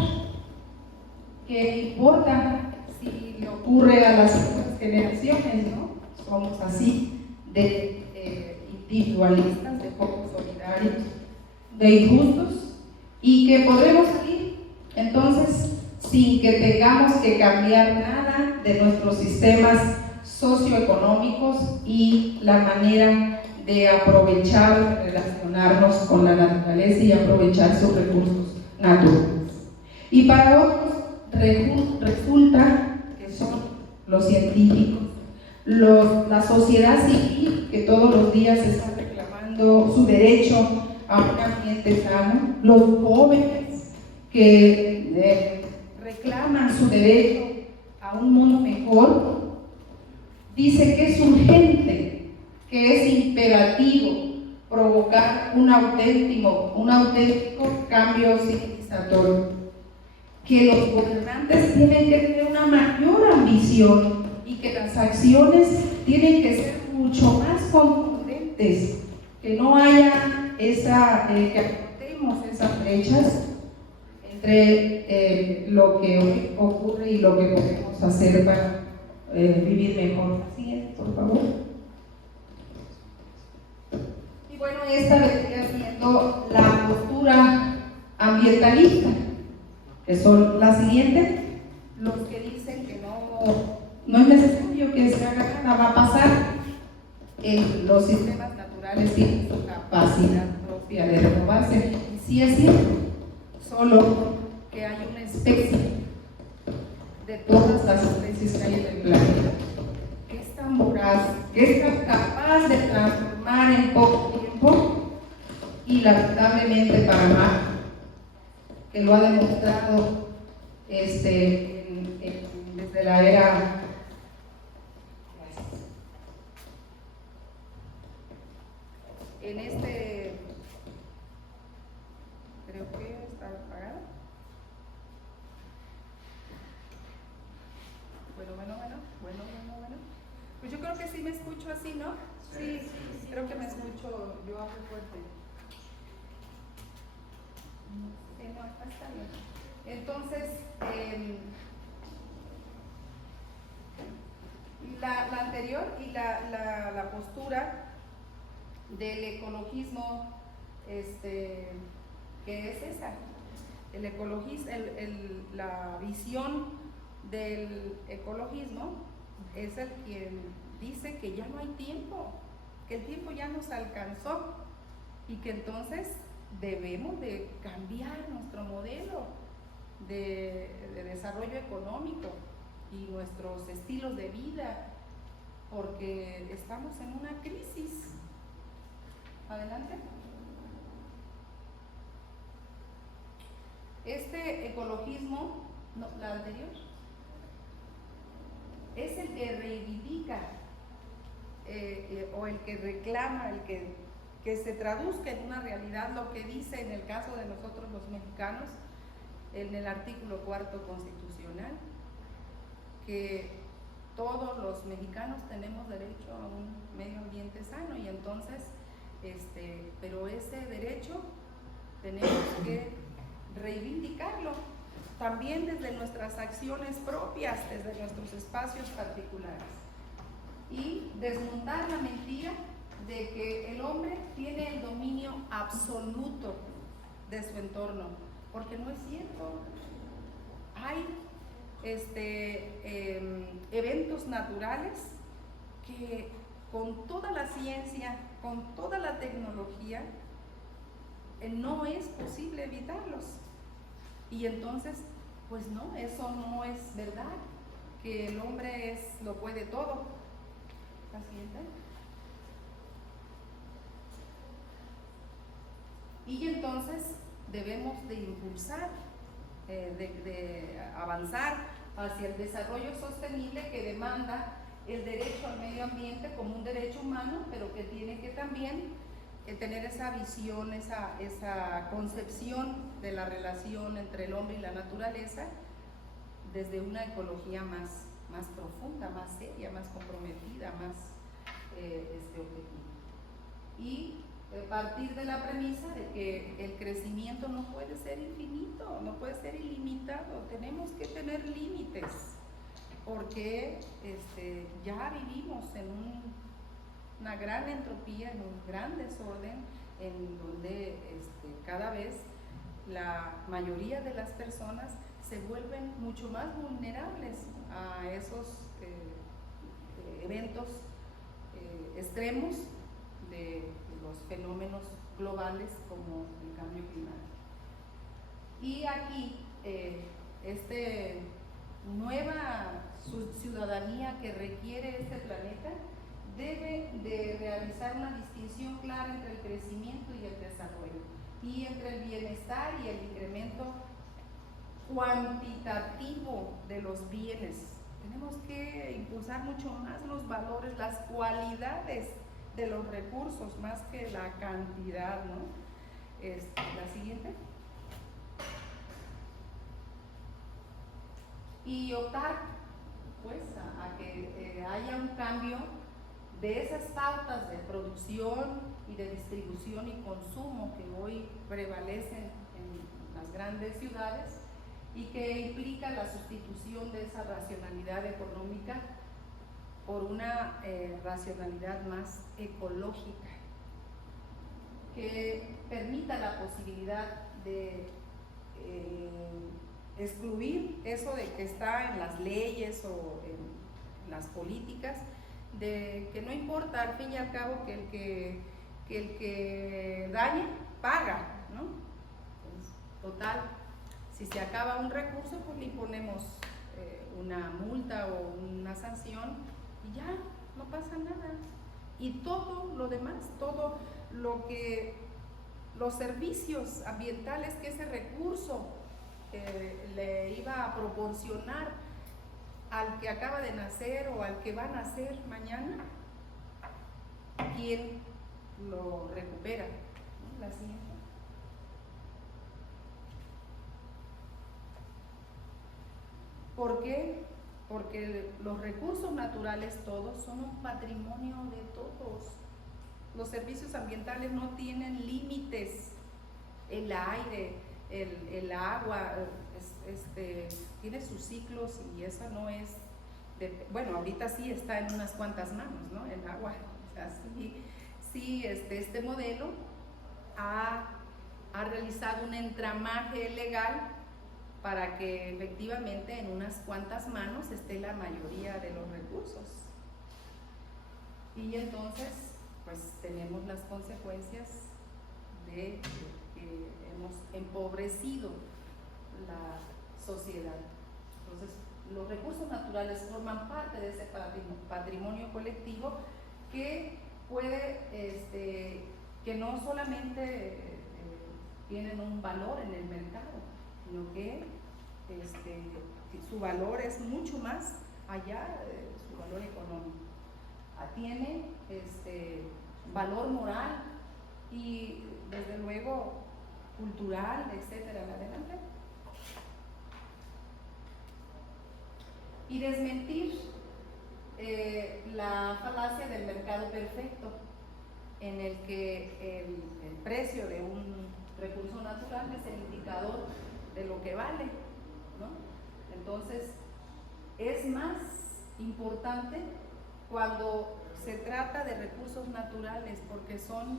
¿Qué importa si le ocurre a las otras generaciones, no? Somos así de individualistas, de poco solidarios, de injustos, y que podremos salir entonces sin que tengamos que cambiar nada de nuestros sistemas socioeconómicos y la manera de aprovechar, relacionarnos con la naturaleza y aprovechar sus recursos naturales. Y para otros resulta que son los científicos, la sociedad civil que todos los días está reclamando su derecho a un ambiente sano, los jóvenes que reclaman su derecho a un mundo mejor. Dice que es urgente, que es imperativo provocar un auténtico cambio civilizatorio, que los gobernantes tienen que tener una mayor ambición y que las acciones tienen que ser mucho más contundentes, que no haya que acortemos esas brechas entre lo que hoy ocurre y lo que podemos hacer para vivir mejor. Siguiente, por favor. Y bueno, esta vendría siendo la postura ambientalista, que son las siguientes: los que dicen que no es necesario que se haga nada, va a pasar. Los sistemas naturales tienen su capacidad propia de renovarse, y sí es cierto, solo que hay una especie de todas las especies que hay en el planeta que es tan voraz, que es capaz de transformar en poco tiempo, y lamentablemente para mal, que lo ha demostrado desde la era creo que está apagado. Bueno. Pues yo creo que sí me escucho así, ¿no? Sí, creo que me escucho, yo hablo fuerte. No, está bien. Entonces, la anterior y la postura del ecologismo, que es esa, el ecologismo, la visión del ecologismo es el quien dice que ya no hay tiempo, que el tiempo ya nos alcanzó y que entonces debemos de cambiar nuestro modelo de desarrollo económico y nuestros estilos de vida, porque estamos en una crisis. Adelante. Este ecologismo, no, la anterior, es el que reivindica o el que reclama, el que se traduzca en una realidad lo que dice en el caso de nosotros los mexicanos, en el artículo 4 constitucional, que todos los mexicanos tenemos derecho a un medio ambiente sano, y entonces, pero ese derecho tenemos que reivindicarlo también desde nuestras acciones propias, desde nuestros espacios particulares, y desmontar la mentira de que el hombre tiene el dominio absoluto de su entorno, porque no es cierto. Hay eventos naturales que con toda la ciencia, con toda la tecnología, no es posible evitarlos. Y entonces, pues no, eso no es verdad, que el hombre lo puede todo. La siguiente. Y entonces debemos de impulsar, de avanzar hacia el desarrollo sostenible que demanda el derecho al medio ambiente como un derecho humano, pero que tiene que también tener esa visión, esa concepción de la relación entre el hombre y la naturaleza desde una ecología más profunda, más seria, más comprometida, más objetiva. Y partir de la premisa de que el crecimiento no puede ser infinito, no puede ser ilimitado, tenemos que tener límites, porque ya vivimos en una gran entropía, en un gran desorden, en donde cada vez la mayoría de las personas se vuelven mucho más vulnerables a esos eventos extremos de los fenómenos globales como el cambio climático. Y aquí nueva ciudadanía que requiere este planeta debe de realizar una distinción clara entre el crecimiento y el desarrollo, y entre el bienestar y el incremento cuantitativo de los bienes. Tenemos que impulsar mucho más los valores, las cualidades de los recursos, más que la cantidad, ¿no? La siguiente. Y optar, pues, a que haya un cambio de esas pautas de producción y de distribución y consumo que hoy prevalecen en las grandes ciudades, y que implica la sustitución de esa racionalidad económica por una racionalidad más ecológica, que permita la posibilidad de excluir eso de que está en las leyes o en las políticas, de que no importa al fin y al cabo que el que daña paga, ¿no? Pues, total, si se acaba un recurso, pues le imponemos una multa o una sanción y ya, no pasa nada. Y todo lo demás, todo lo que los servicios ambientales que ese recurso le iba a proporcionar al que acaba de nacer o al que va a nacer mañana, ¿quién lo recupera? La siguiente. ¿Por qué? Porque los recursos naturales todos son un patrimonio de todos. Los servicios ambientales no tienen límites. El aire, el agua, tiene sus ciclos, y eso no es, bueno, ahorita sí está en unas cuantas manos, ¿no? El agua, o sea, sí, este modelo ha realizado un entramaje legal para que efectivamente en unas cuantas manos esté la mayoría de los recursos. Y entonces, pues tenemos las consecuencias de que hemos empobrecido la sociedad. Entonces, los recursos naturales forman parte de ese patrimonio colectivo que puede, que no solamente tienen un valor en el mercado, sino que su valor es mucho más allá de su valor económico. Tiene valor moral y desde luego cultural, etcétera. Adelante. Y desmentir la falacia del mercado perfecto, en el que el precio de un recurso natural es el indicador de lo que vale, ¿no? Entonces, es más importante cuando se trata de recursos naturales, porque son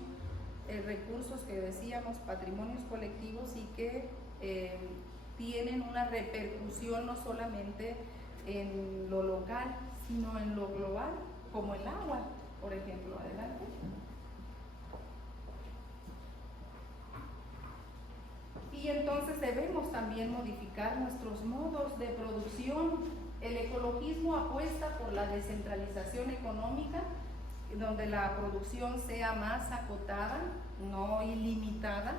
recursos que decíamos, patrimonios colectivos, y que tienen una repercusión no solamente en lo local, sino en lo global, como el agua, por ejemplo. Adelante. Y entonces debemos también modificar nuestros modos de producción. El ecologismo apuesta por la descentralización económica, donde la producción sea más acotada, no ilimitada,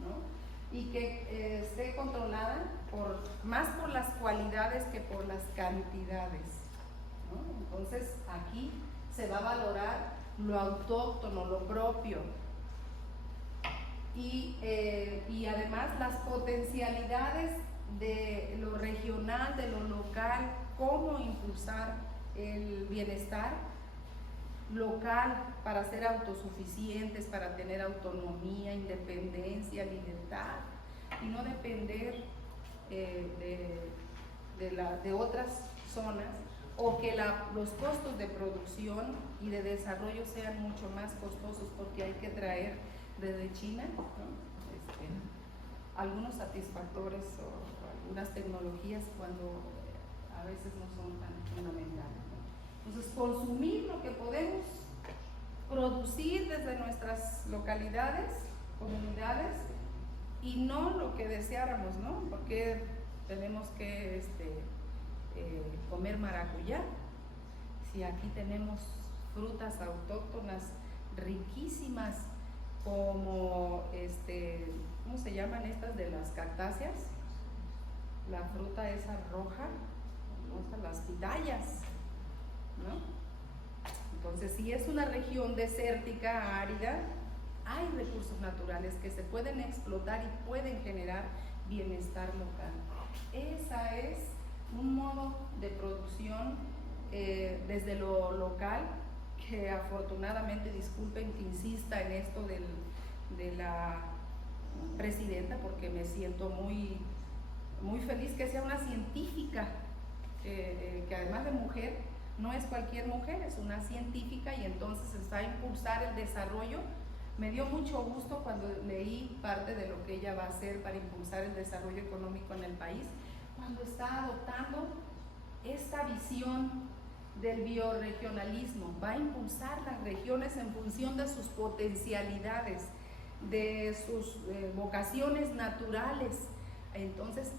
¿no? y que esté controlada más por las cualidades que por las cantidades, ¿no? Entonces aquí se va a valorar lo autóctono, lo propio, y además las potencialidades de lo regional, de lo local, cómo impulsar el bienestar local para ser autosuficientes, para tener autonomía, independencia, libertad y no depender de otras zonas, o que los costos de producción y de desarrollo sean mucho más costosos porque hay que traer desde China, ¿no? Algunos satisfactores o algunas tecnologías cuando a veces no son tan fundamentales, ¿no? Entonces, consumir lo que podemos producir desde nuestras localidades, comunidades, y no lo que deseáramos, ¿no? Porque tenemos que comer maracuyá si aquí tenemos frutas autóctonas riquísimas, como ¿cómo se llaman estas de las cactáceas? La fruta esa roja, ¿no? Las pitayas, ¿no? Entonces, si es una región desértica, árida, hay recursos naturales que se pueden explotar y pueden generar bienestar local. Esa es un modo de producción desde lo local, que afortunadamente, disculpen que insista en esto de la presidenta, porque me siento muy, muy feliz que sea una científica, que además de mujer, no es cualquier mujer, es una científica, y entonces está a impulsar el desarrollo. Me dio mucho gusto cuando leí parte de lo que ella va a hacer para impulsar el desarrollo económico en el país, cuando está adoptando esta visión del bioregionalismo. Va a impulsar las regiones en función de sus potencialidades, de sus vocaciones naturales. Entonces,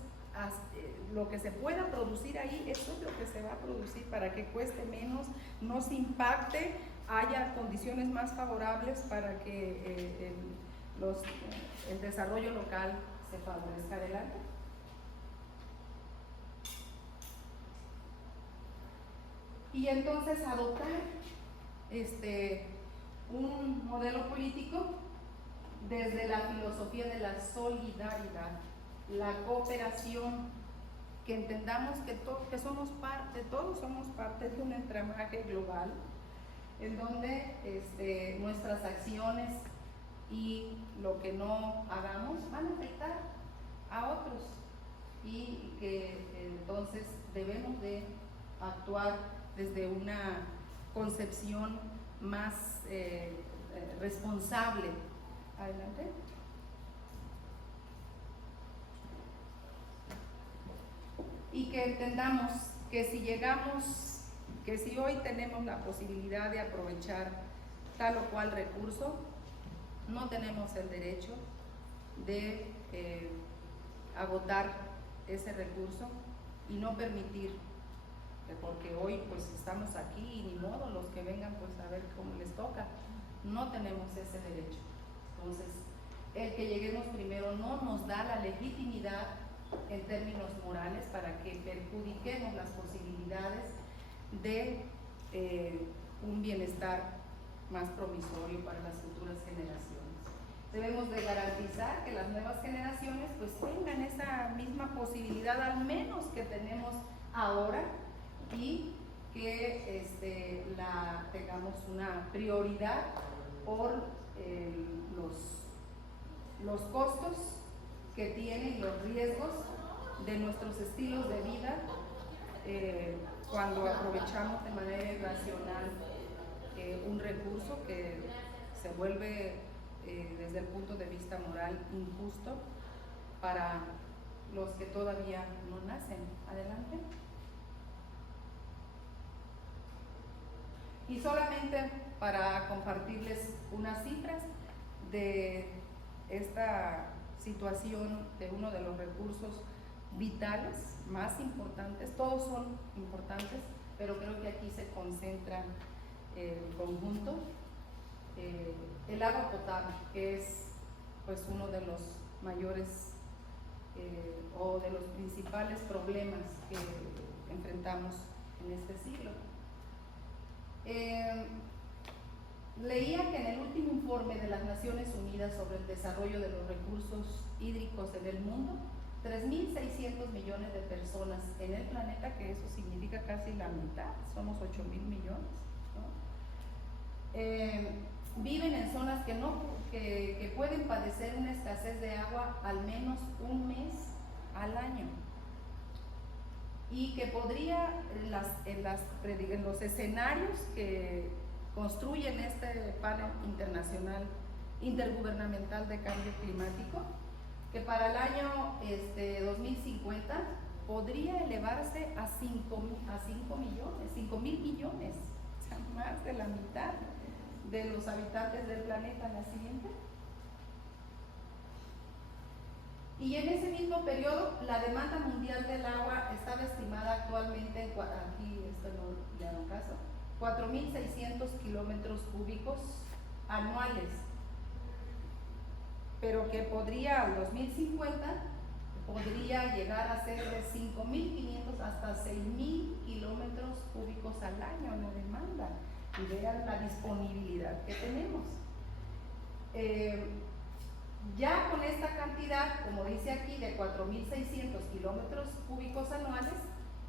lo que se pueda producir ahí, eso es lo que se va a producir para que cueste menos, no se impacte, haya condiciones más favorables para que el desarrollo local se favorezca. Adelante. Y entonces adoptar un modelo político desde la filosofía de la solidaridad, la cooperación, que entendamos que todos somos parte de un entramaje global, en donde nuestras acciones y lo que no hagamos van a afectar a otros, y que entonces debemos de actuar desde una concepción más responsable. Adelante. Y que entendamos que si hoy tenemos la posibilidad de aprovechar tal o cual recurso, no tenemos el derecho de agotar ese recurso y no permitir, porque hoy pues estamos aquí y ni modo, los que vengan pues a ver cómo les toca. No tenemos ese derecho. Entonces, el que lleguemos primero no nos da la legitimidad en términos morales para que perjudiquemos las posibilidades de un bienestar más promisorio para las futuras generaciones. Debemos de garantizar que las nuevas generaciones pues tengan esa misma posibilidad, al menos que tenemos ahora, y que tengamos una prioridad por los costos que tienen, los riesgos de nuestros estilos de vida cuando aprovechamos de manera irracional un recurso que se vuelve desde el punto de vista moral injusto para los que todavía no nacen. Adelante. Y solamente para compartirles unas cifras de esta situación de uno de los recursos vitales más importantes. Todos son importantes, pero creo que aquí se concentra el conjunto. El agua potable, que es pues uno de los mayores o de los principales problemas que enfrentamos en este siglo. Leía que en el último informe de las Naciones Unidas sobre el desarrollo de los recursos hídricos en el mundo, 3.600 millones de personas en el planeta, que eso significa casi la mitad, somos 8.000 millones, ¿no? Viven en zonas que pueden padecer una escasez de agua al menos un mes al año, y que podría en los escenarios que construyen este panel internacional intergubernamental de cambio climático, que para el año 2050 podría elevarse a 5.000 millones, o sea, más de la mitad de los habitantes del planeta en la siguiente. Y en ese mismo periodo, la demanda mundial del agua estaba estimada actualmente, aquí esto no le hago caso, 4.600 kilómetros cúbicos anuales, pero que podría al 2050 podría llegar a ser de 5.500 hasta 6.000 kilómetros cúbicos al año la demanda, y vean la disponibilidad que tenemos. Ya con esta cantidad, como dice aquí, de 4.600 kilómetros cúbicos anuales,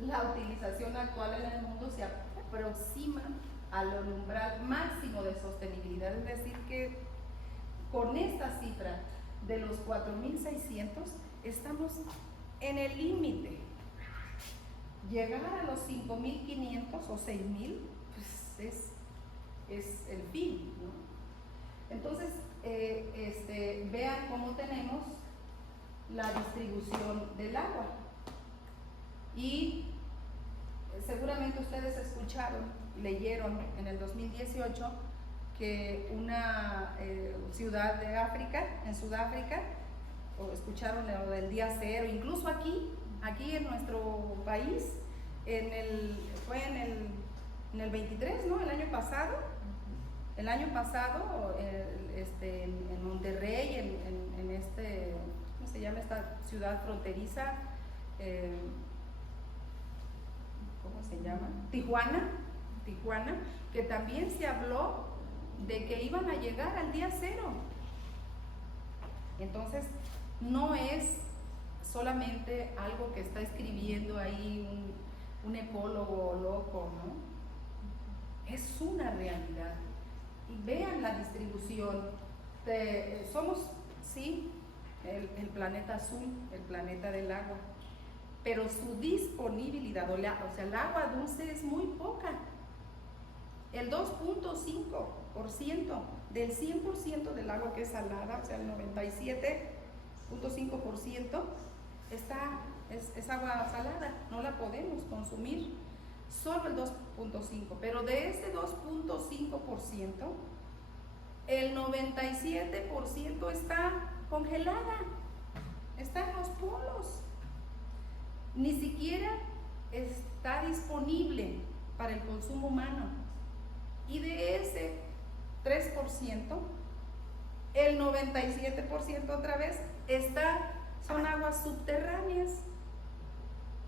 la utilización actual en el mundo se aproxima al umbral máximo de sostenibilidad, es decir que con esta cifra de los 4.600 estamos en el límite. Llegar a los 5.500 o 6.000 pues es el fin, ¿no? Entonces, vean cómo tenemos la distribución del agua. Y seguramente ustedes escucharon, leyeron en el 2018 que una ciudad de África, en Sudáfrica, o escucharon lo del día cero, incluso aquí en nuestro país, fue en el 23, ¿no? El año pasado, en Monterrey, ¿cómo se llama esta ciudad fronteriza? ¿Cómo se llama? Tijuana, que también se habló de que iban a llegar al día cero. Entonces, no es solamente algo que está escribiendo ahí un ecólogo loco, ¿no? Es una realidad. Y vean la distribución. Somos, sí, el planeta azul, el planeta del agua, pero su disponibilidad, o sea, el agua dulce es muy poca. El 2.5% del 100% del agua que es salada, o sea, el 97.5% es agua salada, no la podemos consumir, solo el 2.5%, pero de ese 2.5%, el 97% está congelada, está en los polos, ni siquiera está disponible para el consumo humano. Y de ese 3%, el 97% otra vez son aguas subterráneas.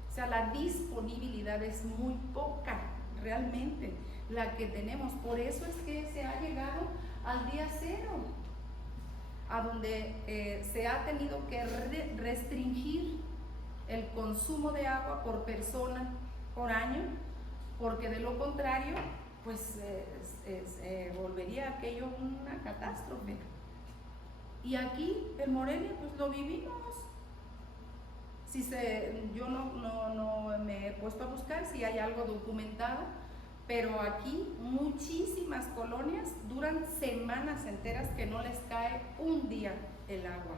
O sea, la disponibilidad es muy poca, realmente, la que tenemos. Por eso es que se ha llegado al día cero, a donde se ha tenido que restringir el consumo de agua por persona por año, porque de lo contrario, pues volvería aquello una catástrofe. Y aquí en Morelia pues lo vivimos. Yo no me he puesto a buscar si hay algo documentado, pero aquí muchísimas colonias duran semanas enteras que no les cae un día el agua.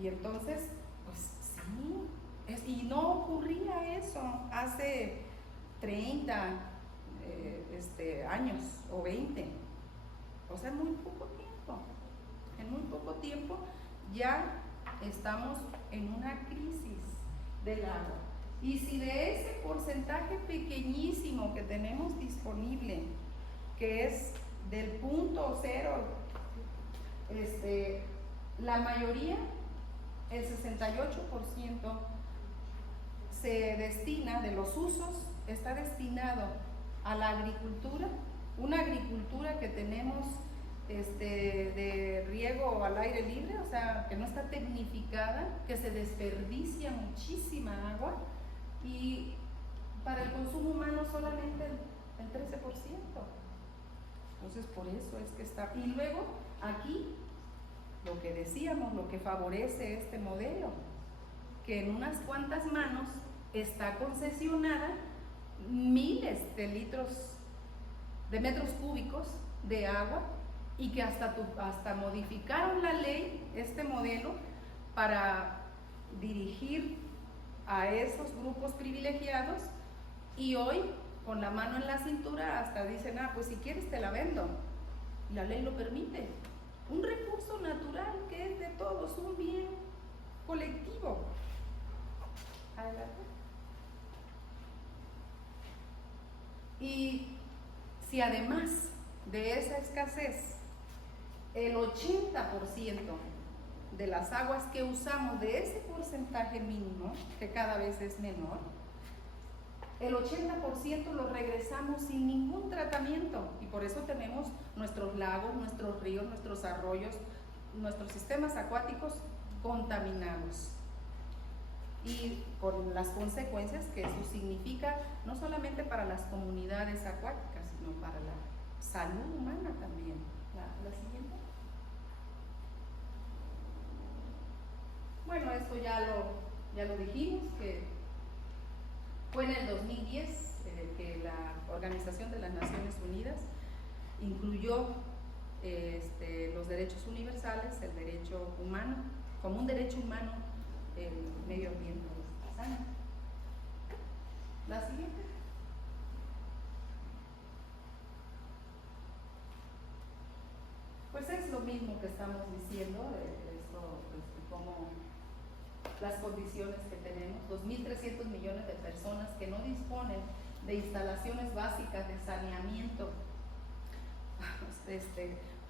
Y entonces, pues sí, y no ocurría eso hace 30 años o 20, o sea, en muy poco tiempo ya estamos en una crisis del agua. Y si de ese porcentaje pequeñísimo que tenemos disponible, que es del 0.0 la mayoría, el 68%, se destina, de los usos, está destinado a la agricultura, una agricultura que tenemos de riego al aire libre, o sea, que no está tecnificada, que se desperdicia muchísima agua, y para el consumo humano solamente el 13%. Entonces, por eso es que está. Y luego, aquí, lo que decíamos, lo que favorece este modelo, que en unas cuantas manos está concesionada miles de litros, de metros cúbicos de agua, y que hasta modificaron la ley, este modelo, para dirigir a esos grupos privilegiados, y hoy, con la mano en la cintura, hasta dicen, pues si quieres te la vendo, y la ley lo permite. Un recurso natural que es de todos, un bien colectivo. Adelante. Y si además de esa escasez, el 80% de las aguas que usamos, de ese porcentaje mínimo, que cada vez es menor, el 80% lo regresamos sin ningún tratamiento, y por eso tenemos nuestros lagos, nuestros ríos, nuestros arroyos, nuestros sistemas acuáticos contaminados, y con las consecuencias que eso significa, no solamente para las comunidades acuáticas, sino para la salud humana también. La siguiente. Bueno, esto ya lo dijimos, que fue en el 2010 que la Organización de las Naciones Unidas incluyó los derechos universales, el derecho humano, como un derecho humano, el medio ambiente sano. La siguiente. Pues es lo mismo que estamos diciendo, como las condiciones que tenemos, 2.300 millones de personas que no disponen de instalaciones básicas de saneamiento.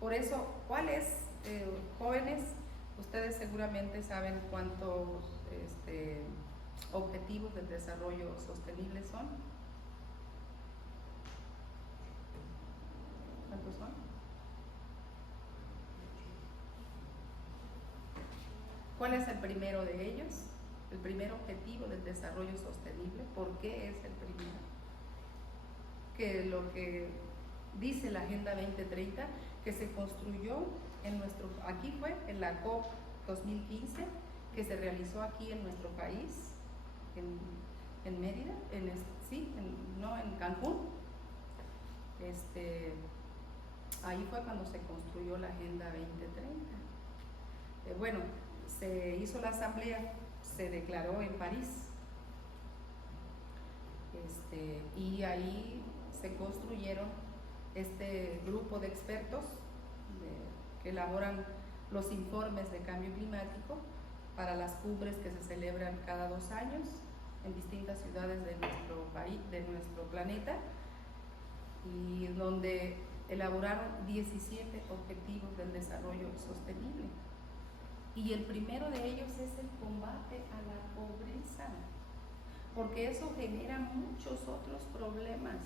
Por eso, ¿cuáles jóvenes? Ustedes seguramente saben cuántos objetivos del desarrollo sostenible son. ¿Cuántos son? ¿Cuál es el primero de ellos? El primer objetivo del desarrollo sostenible. ¿Por qué es el primero? Que lo que dice la Agenda 2030, que se construyó aquí fue en la COP 2015, que se realizó aquí en nuestro país, en Mérida, en Cancún. Ahí fue cuando se construyó la Agenda 2030. Se hizo la asamblea, se declaró en París, y ahí se construyeron este grupo de expertos que elaboran los informes de cambio climático para las cumbres que se celebran cada 2 años en distintas ciudades de nuestro país, de nuestro planeta, y donde elaboraron 17 objetivos del desarrollo sostenible. Y el primero de ellos es el combate a la pobreza, porque eso genera muchos otros problemas,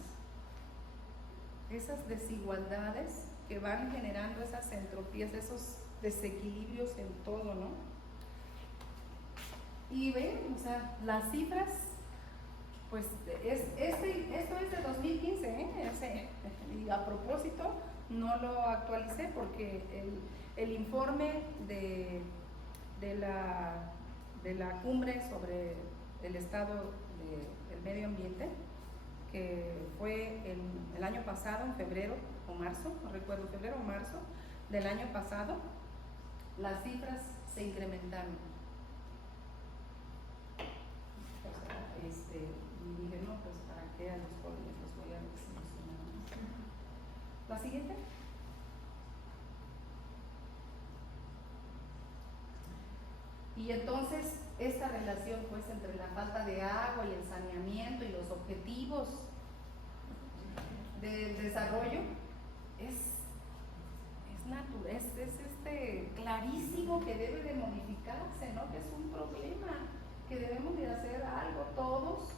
esas desigualdades que van generando esas entropías, esos desequilibrios en todo, ¿no? Y ven, o sea, las cifras, pues esto es de 2015, y a propósito no lo actualicé porque el informe de la cumbre sobre el estado del medio ambiente, que fue el año pasado, en febrero o marzo, no recuerdo, febrero o marzo del año pasado, las cifras se incrementaron. Y dije, no, pues para qué a los jóvenes los voy a desilusionar. La siguiente. Y entonces esta relación pues entre la falta de agua y el saneamiento y los objetivos del desarrollo es clarísimo que debe de modificarse, ¿no? Que es un problema, que debemos de hacer algo todos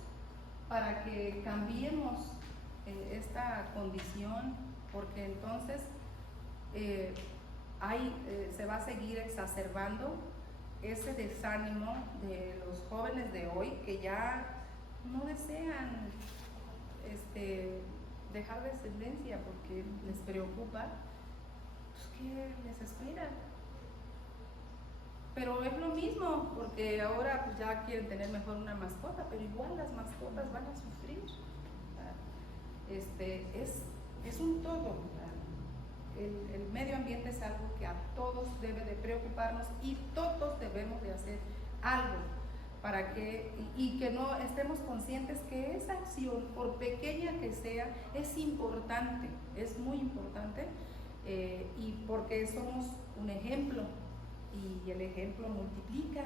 para que cambiemos esta condición, porque entonces se va a seguir exacerbando ese desánimo de los jóvenes de hoy que ya no desean dejar descendencia porque les preocupa pues, qué les espera. Pero es lo mismo, porque ahora pues, ya quieren tener mejor una mascota, pero igual las mascotas van a sufrir. Es un todo. El medio ambiente es algo que a todos debe de preocuparnos y todos debemos de hacer algo para que, y que no estemos conscientes que esa acción, por pequeña que sea, es importante, es muy importante, y porque somos un ejemplo y el ejemplo multiplica,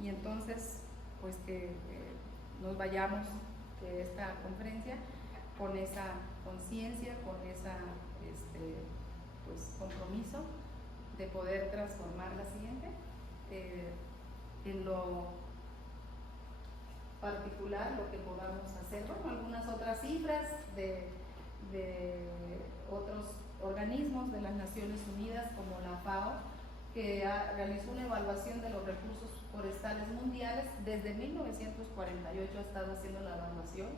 y entonces pues que nos vayamos de esta conferencia con esa conciencia, con esa pues compromiso de poder transformar la siguiente. En lo particular, lo que podamos hacer, bueno, algunas otras cifras de otros organismos de las Naciones Unidas como la FAO, que realizó una evaluación de los recursos forestales mundiales. Desde 1948 ha estado haciendo la evaluación,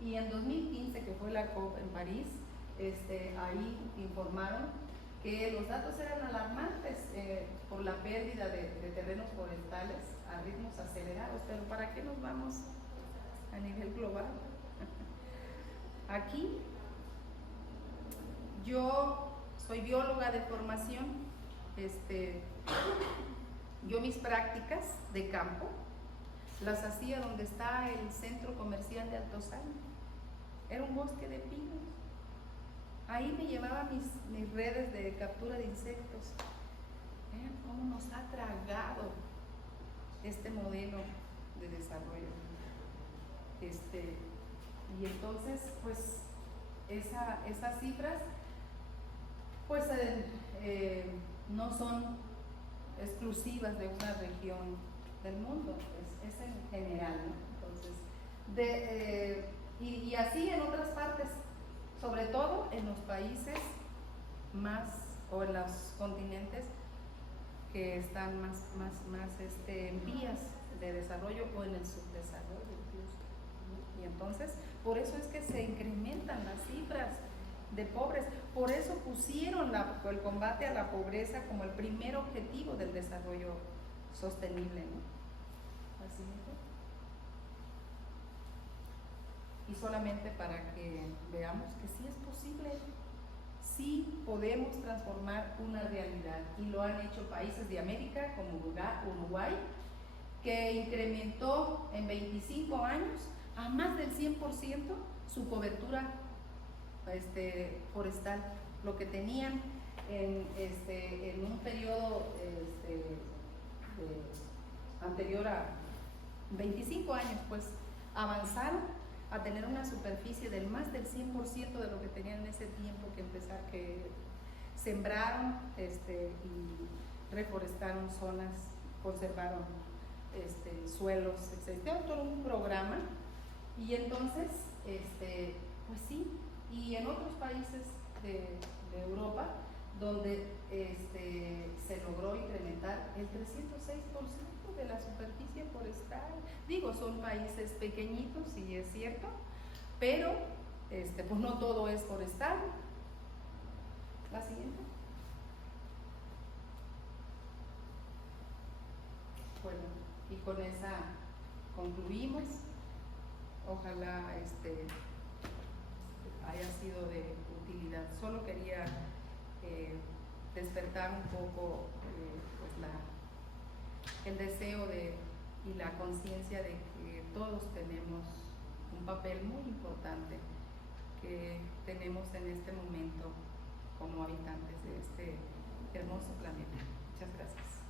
y en 2015, que fue la COP en París, ahí informaron que los datos eran alarmantes por la pérdida de terrenos forestales a ritmos acelerados. Pero ¿para qué nos vamos a nivel global? Aquí yo soy bióloga de formación. Yo mis prácticas de campo las hacía donde está el centro comercial de Altozano. Era un bosque de pinos. Ahí me llevaba mis redes de captura de insectos. Vean cómo nos ha tragado este modelo de desarrollo. Y entonces, pues, esas cifras, pues, no son exclusivas de una región del mundo, es en general, ¿no? Entonces, y así en otras partes, sobre todo en los países más, o en los continentes que están más en vías de desarrollo o en el subdesarrollo incluso. Y entonces, por eso es que se incrementan las cifras de pobres, por eso pusieron el combate a la pobreza como el primer objetivo del desarrollo sostenible, ¿no? Así mismo. Y solamente para que veamos que sí es posible, sí podemos transformar una realidad, y lo han hecho países de América como Uruguay, que incrementó en 25 años a más del 100% su cobertura forestal, lo que tenían en un periodo anterior a 25 años, pues avanzaron a tener una superficie del más del 100% de lo que tenían en ese tiempo que sembraron y reforestaron zonas, conservaron suelos, etc. Todo un programa. Y entonces, pues sí, y en otros países de Europa, donde se logró incrementar el 306% de la superficie forestal. Digo, son países pequeñitos, sí es cierto, pero pues no todo es forestal. La siguiente. Bueno, y con esa concluimos. Ojalá haya sido de utilidad. Solo quería despertar un poco pues el deseo y la conciencia de que todos tenemos un papel muy importante que tenemos en este momento como habitantes de este hermoso planeta. Muchas gracias.